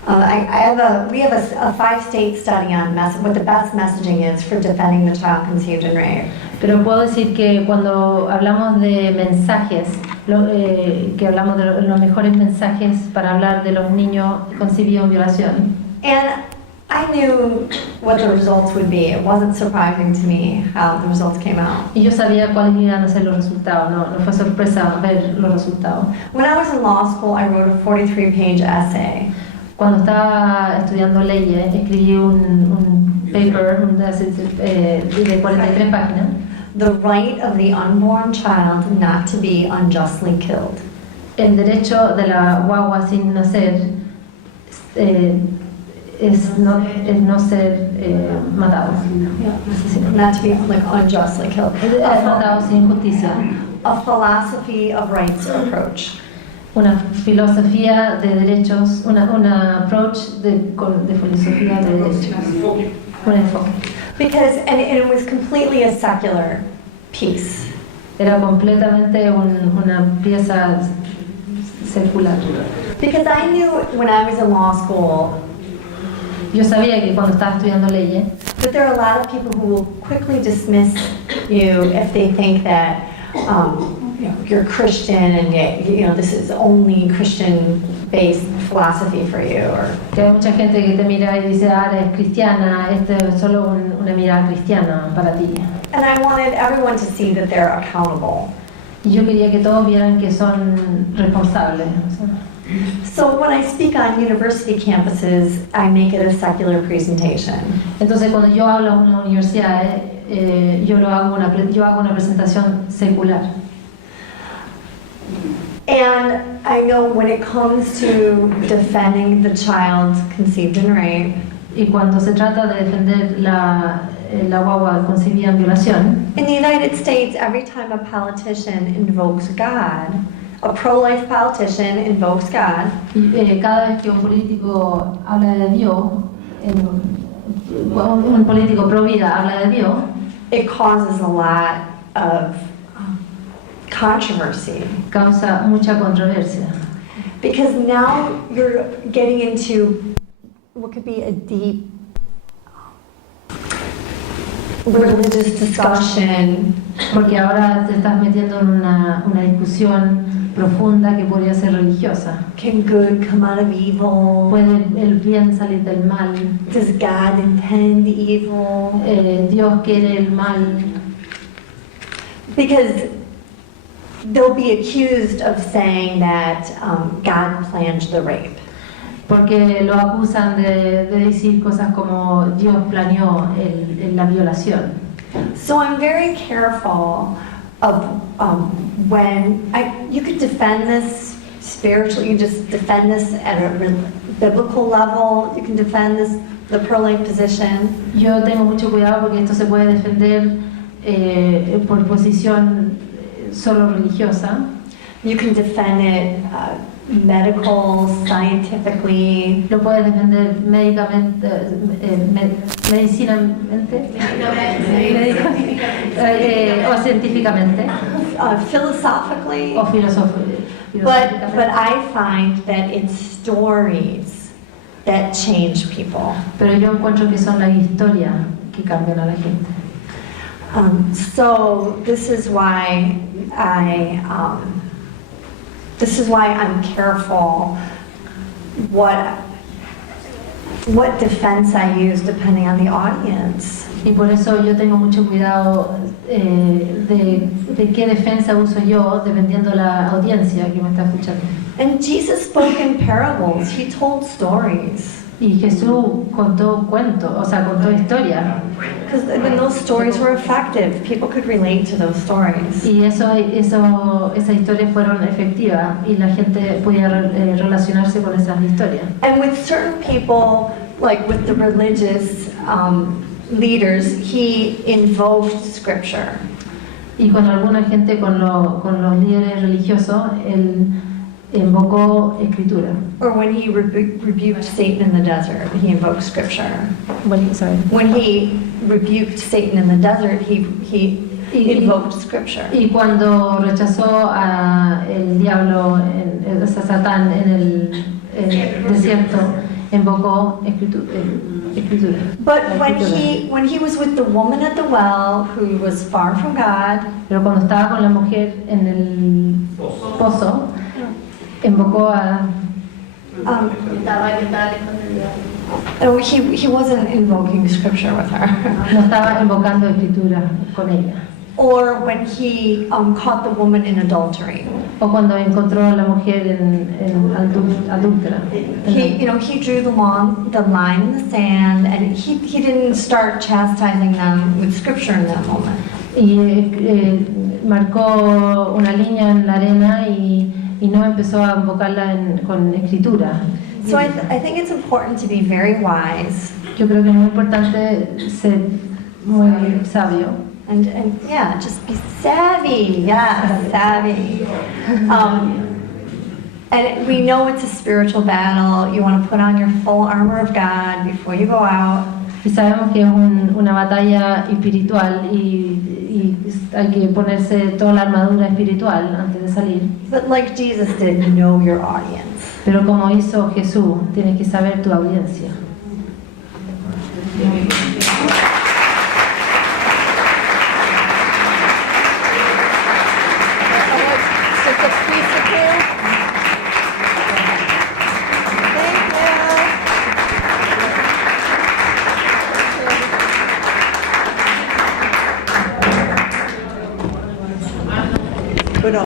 we have a 5-state study on what the best messaging is for defending the child conceived in rape. Pero puedo decir que cuando hablamos de mensajes, que hablamos de los mejores mensajes para hablar de los niños concebidos en violación. And I knew what the results would be. It wasn't surprising to me how the results came out. Y yo sabía cuáles iban a ser los resultados, no fue sorpresa ver los resultados. When I was in law school, I wrote a 43-page essay. Cuando estaba estudiando leyes, escribí un paper de 43 páginas. The right of the unborn child not to be unjustly killed. El derecho de la guagua sin nacer es no ser matado. Not to be unjustly killed. Matado sin justicia. A philosophy of rights approach. Una filosofía de derechos, una approach de filosofía de derechos. Un enfoque. Because, and it was completely a secular piece. Era completamente una pieza secular. Because I knew when I was in law school, yo sabía que cuando estaba estudiando leyes, that there are a lot of people who will quickly dismiss you if they think that you're Christian and this is only Christian-based philosophy for you. Que hay mucha gente que te mira y dice, eres cristiana, esto es solo una mirada cristiana para ti. And I wanted everyone to see that they're accountable. Y yo quería que todos vieran que son responsables. So when I speak on university campuses, I make it a secular presentation. Entonces cuando yo hablo en una universidad, yo hago una presentación secular. And I know when it comes to defending the child conceived in rape, y cuando se trata de defender la guagua concebida en violación, in the United States, every time a politician invokes God, a pro-life politician invokes God, cada vez que un político habla de Dios, un político pro vida habla de Dios, it causes a lot of controversy. Causa mucha controversia. Because now you're getting into what could be a deep religious discussion. Porque ahora te estás metiendo en una discusión profunda que podría ser religiosa. Can good come out of evil? ¿Puede el bien salir del mal? Does God intend evil? ¿Dios quiere el mal? Because they'll be accused of saying that God planned the rape. Porque lo acusan de decir cosas como Dios planeó la violación. So I'm very careful of when you could defend this spiritually, you just defend this at a biblical level, you can defend this, the pro-life position. Yo tengo mucho cuidado porque esto se puede defender por posición solo religiosa. You can defend it medical, scientifically. Lo puedes defender médicamente, medicinamente, o científicamente, philosophically. o But filosóficamente. I find that it's stories that change people. Pero yo encuentro que son la historia que cambian a la gente. So this is why I'm careful what defense I use depending on the audience. Y por eso yo tengo mucho cuidado de qué defensa uso yo dependiendo la audiencia que me está escuchando. And Jesus spoke in parables. He told stories. Y Jesús contó cuentos, o sea, contó historias. Because those stories were effective. People could relate to those stories. Y esas historias fueron efectivas y la gente podía relacionarse con esas historias. And with certain people, like with the religious leaders, he invoked scripture. Y con alguna gente, con los líderes religiosos, él invocó escritura. Or when he rebuked Satan in the desert, he invoked scripture. Sorry. When he rebuked Satan in the desert, he invoked scripture. Y cuando rechazó a el diablo, a Satán en el desierto, invocó escritura. But when he was with the woman at the well, who was far from God, Pero cuando estaba con la mujer en el pozo, invocó a... oh, he wasn't invoking scripture with her. No estaba invocando escritura con ella. Or when he caught the woman in adultery. O cuando encontró a la mujer en adúltera. He drew the line in the sand, and he didn't start chastising them with scripture in that moment. Y marcó una línea en la arena y no empezó a invocarla con escritura. So I think it's important to be very wise. Yo creo que es muy importante ser muy sabio. And yeah, just be savvy. Yeah, savvy. And we know it's a spiritual battle. You want to put on your full armor of God before you go out. Y sabemos que es una batalla espiritual y hay que ponerse toda la armadura espiritual antes de salir. But like Jesus did, know your audience. Pero como hizo Jesús, tienes que saber tu audiencia.